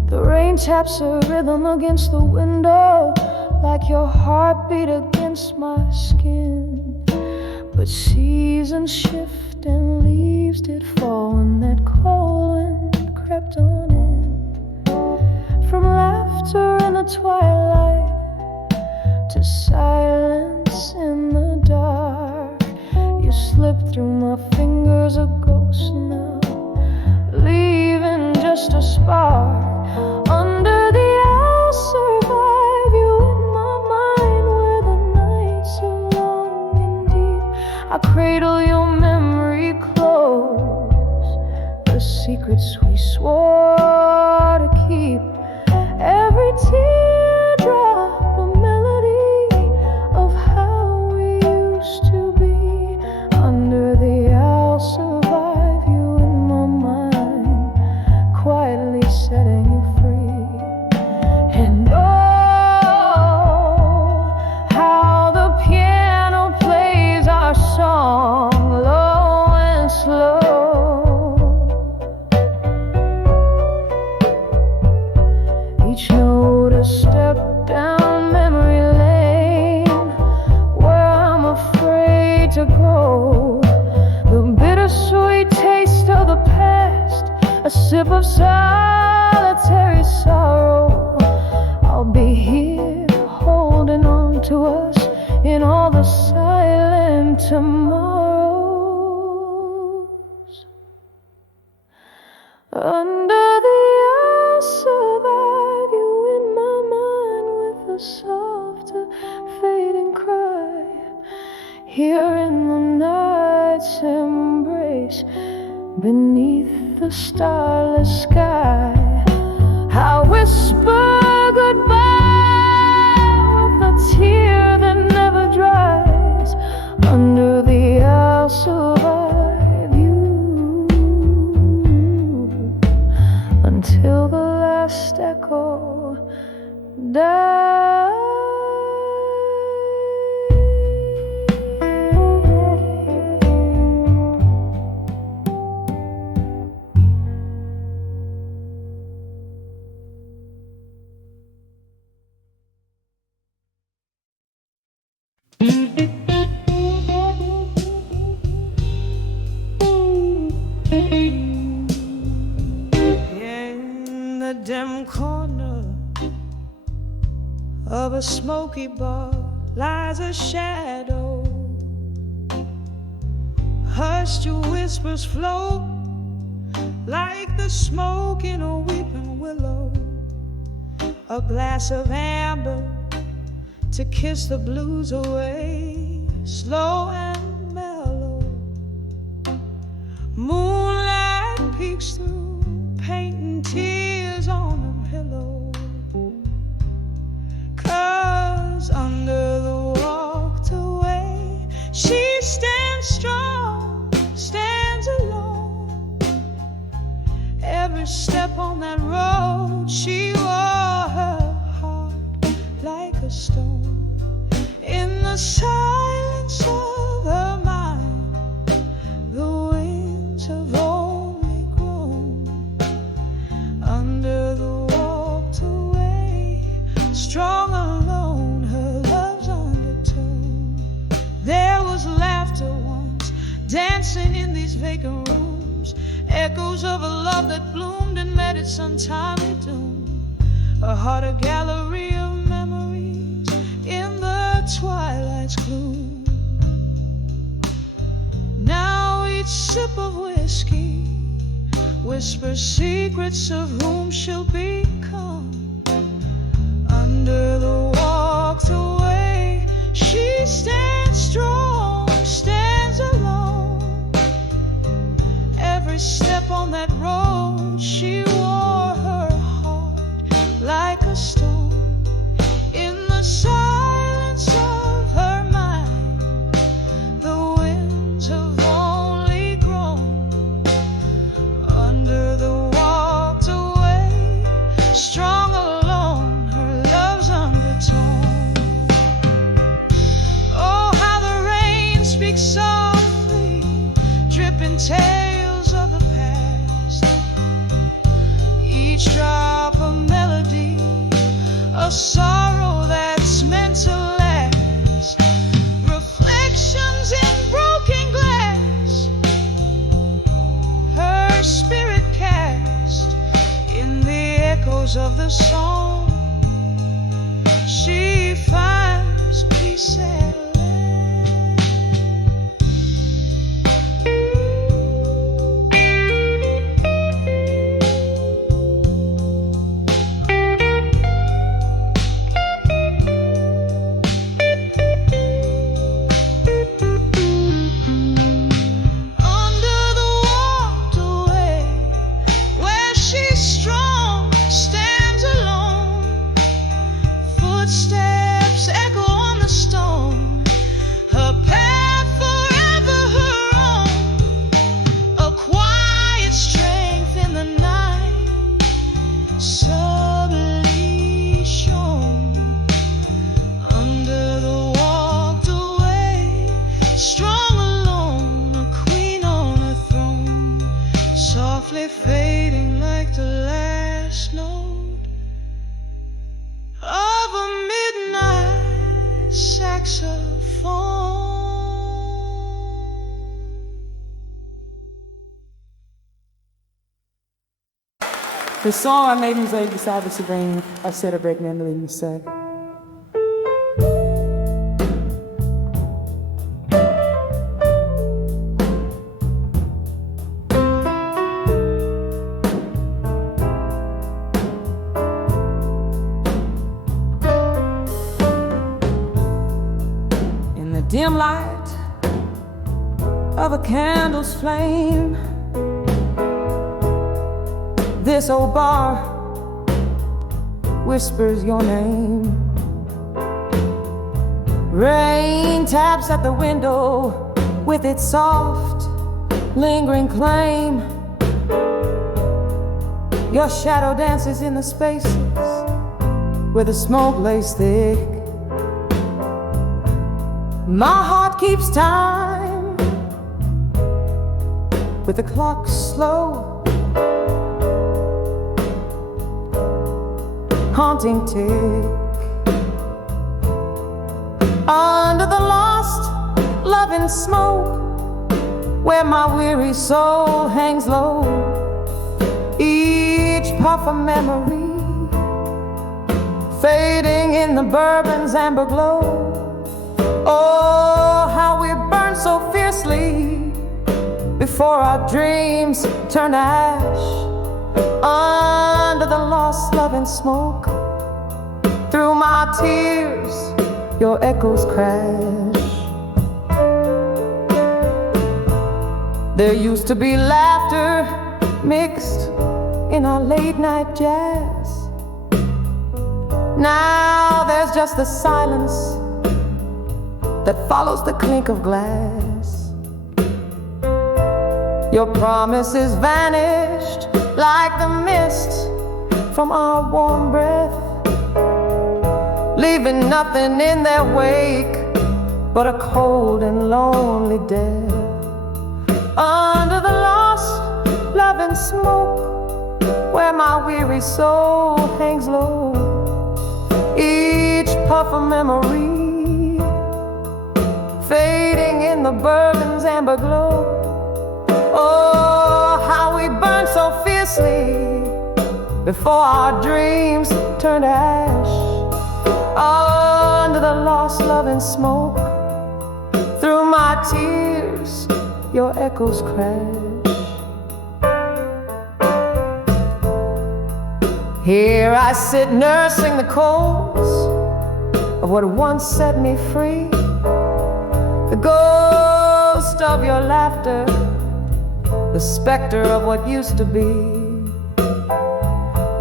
The rain rain taps a rhythm against the window, like your heartbeat against my skin. But seasons shift and leaves did fall when that cold wind crept on in. From laughter in the twilight to silence in the dark, you slipped through my fingers, a ghost now, leaving just a spark. Under the I'll survive you in my mind, where the nights are long and deep. I cradle your memory close, the secrets we swore to keep. Every teardrop a melody of how we used to be. Under the I'll survive you in my mind, quietly setting you free. And oh, how the piano plays our song low and slow. Each note a step down memory lane, where I'm afraid to go. The bittersweet taste of the past, a sip of solitary sorrow. I'll be here holding on to us in all the silent tomorrows. Under the I'll survive you in my mind, with a softer fading cry. Here in the night's embrace, beneath the starless sky, I whisper goodbye with a tear that never dries. Under the I'll survive you until the last echo dies. In the dim corner of a smoky bar lies a shadow. Hushed whispers float like the smoke in a weeping willow. A glass of amber to kiss the blues away, slow and mellow. Moonlight peeks through, painting tears on a pillow. 'Cause under the walked away, she stands strong, stands alone. Every step on that road, she wore her heart like a stone. In the silence of her mind, the winds have only grown. Under the walked away, strong alone, her love's undertone. There was laughter once, dancing in these vacant rooms, echoes of a love that bloomed and met its untimely doom. A heart, a gallery of memories in the twilight's gloom. Now each sip of whiskey whispers secrets of whom she'll become. Under the walked away, she stands strong, stands alone. Every step on that road, she wore her heart like a stone. In the silence of her mind, the winds have only grown. Under the walked away, strong alone, her love's undertone. Oh, how the rain speaks softly, dripping tales of the past. Each drop a melody a sorrow that's meant to last, reflections in broken glass, her spirit cast in the echoes of the song. She finds peace at last. Footsteps echo on the stone, her path forever her own, a quiet strength in the night, subtly shown. Under the walked away, strong alone, a queen on a throne, softly fading like the last note of a midnight saxophone. The song I made was beside the serene. I said a break mandolin and said. Dim light of a candle's flame, this old bar whispers your name. Rain taps at the window with its soft, lingering claim. Your shadow dances in the spaces where the smoke lays thick. My heart keeps time with the clock slow, haunting tick. Under the lost love and smoke, where my weary soul hangs low, each puff of memory fading in the bourbon's amber glow. Oh, how we burn so fiercely before our dreams turn to ash. Under the lost love and smoke, through my tears, your echoes crash. There used to be laughter mixed in our late night jazz. Now there's just the silence that follows the clink of glass. Your promises vanished like the mist from our warm breath, leaving nothing in their wake but a cold and lonely death. Under the lost love and smoke, where my weary soul hangs low, each puff of memory fading in the bourbon's amber glow. Oh, how we burn so fiercely before our dreams turn to ash. Under the lost love and smoke, through my tears, your echoes crash. Here I sit nursing the coals of what once set me free, the ghost of your laughter, the specter of what used to be.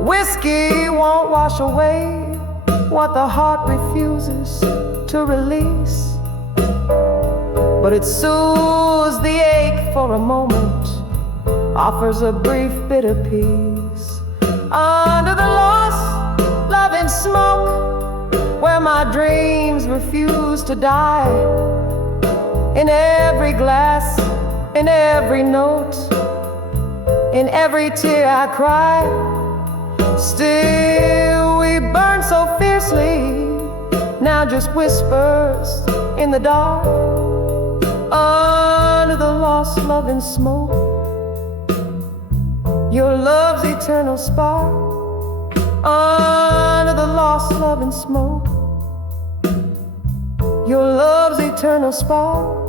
Whiskey won't wash away what the heart refuses to release, but it soothes the ache for a moment, offers a brief bitter peace. Under the lost love and smoke, where my dreams refuse to die, in every glass, in every note, in every tear I cry, still we burn so fiercely just whispers in the dark, under the lost love and smoke. Your love's eternal spark, under the lost love and smoke. Your love's eternal spark.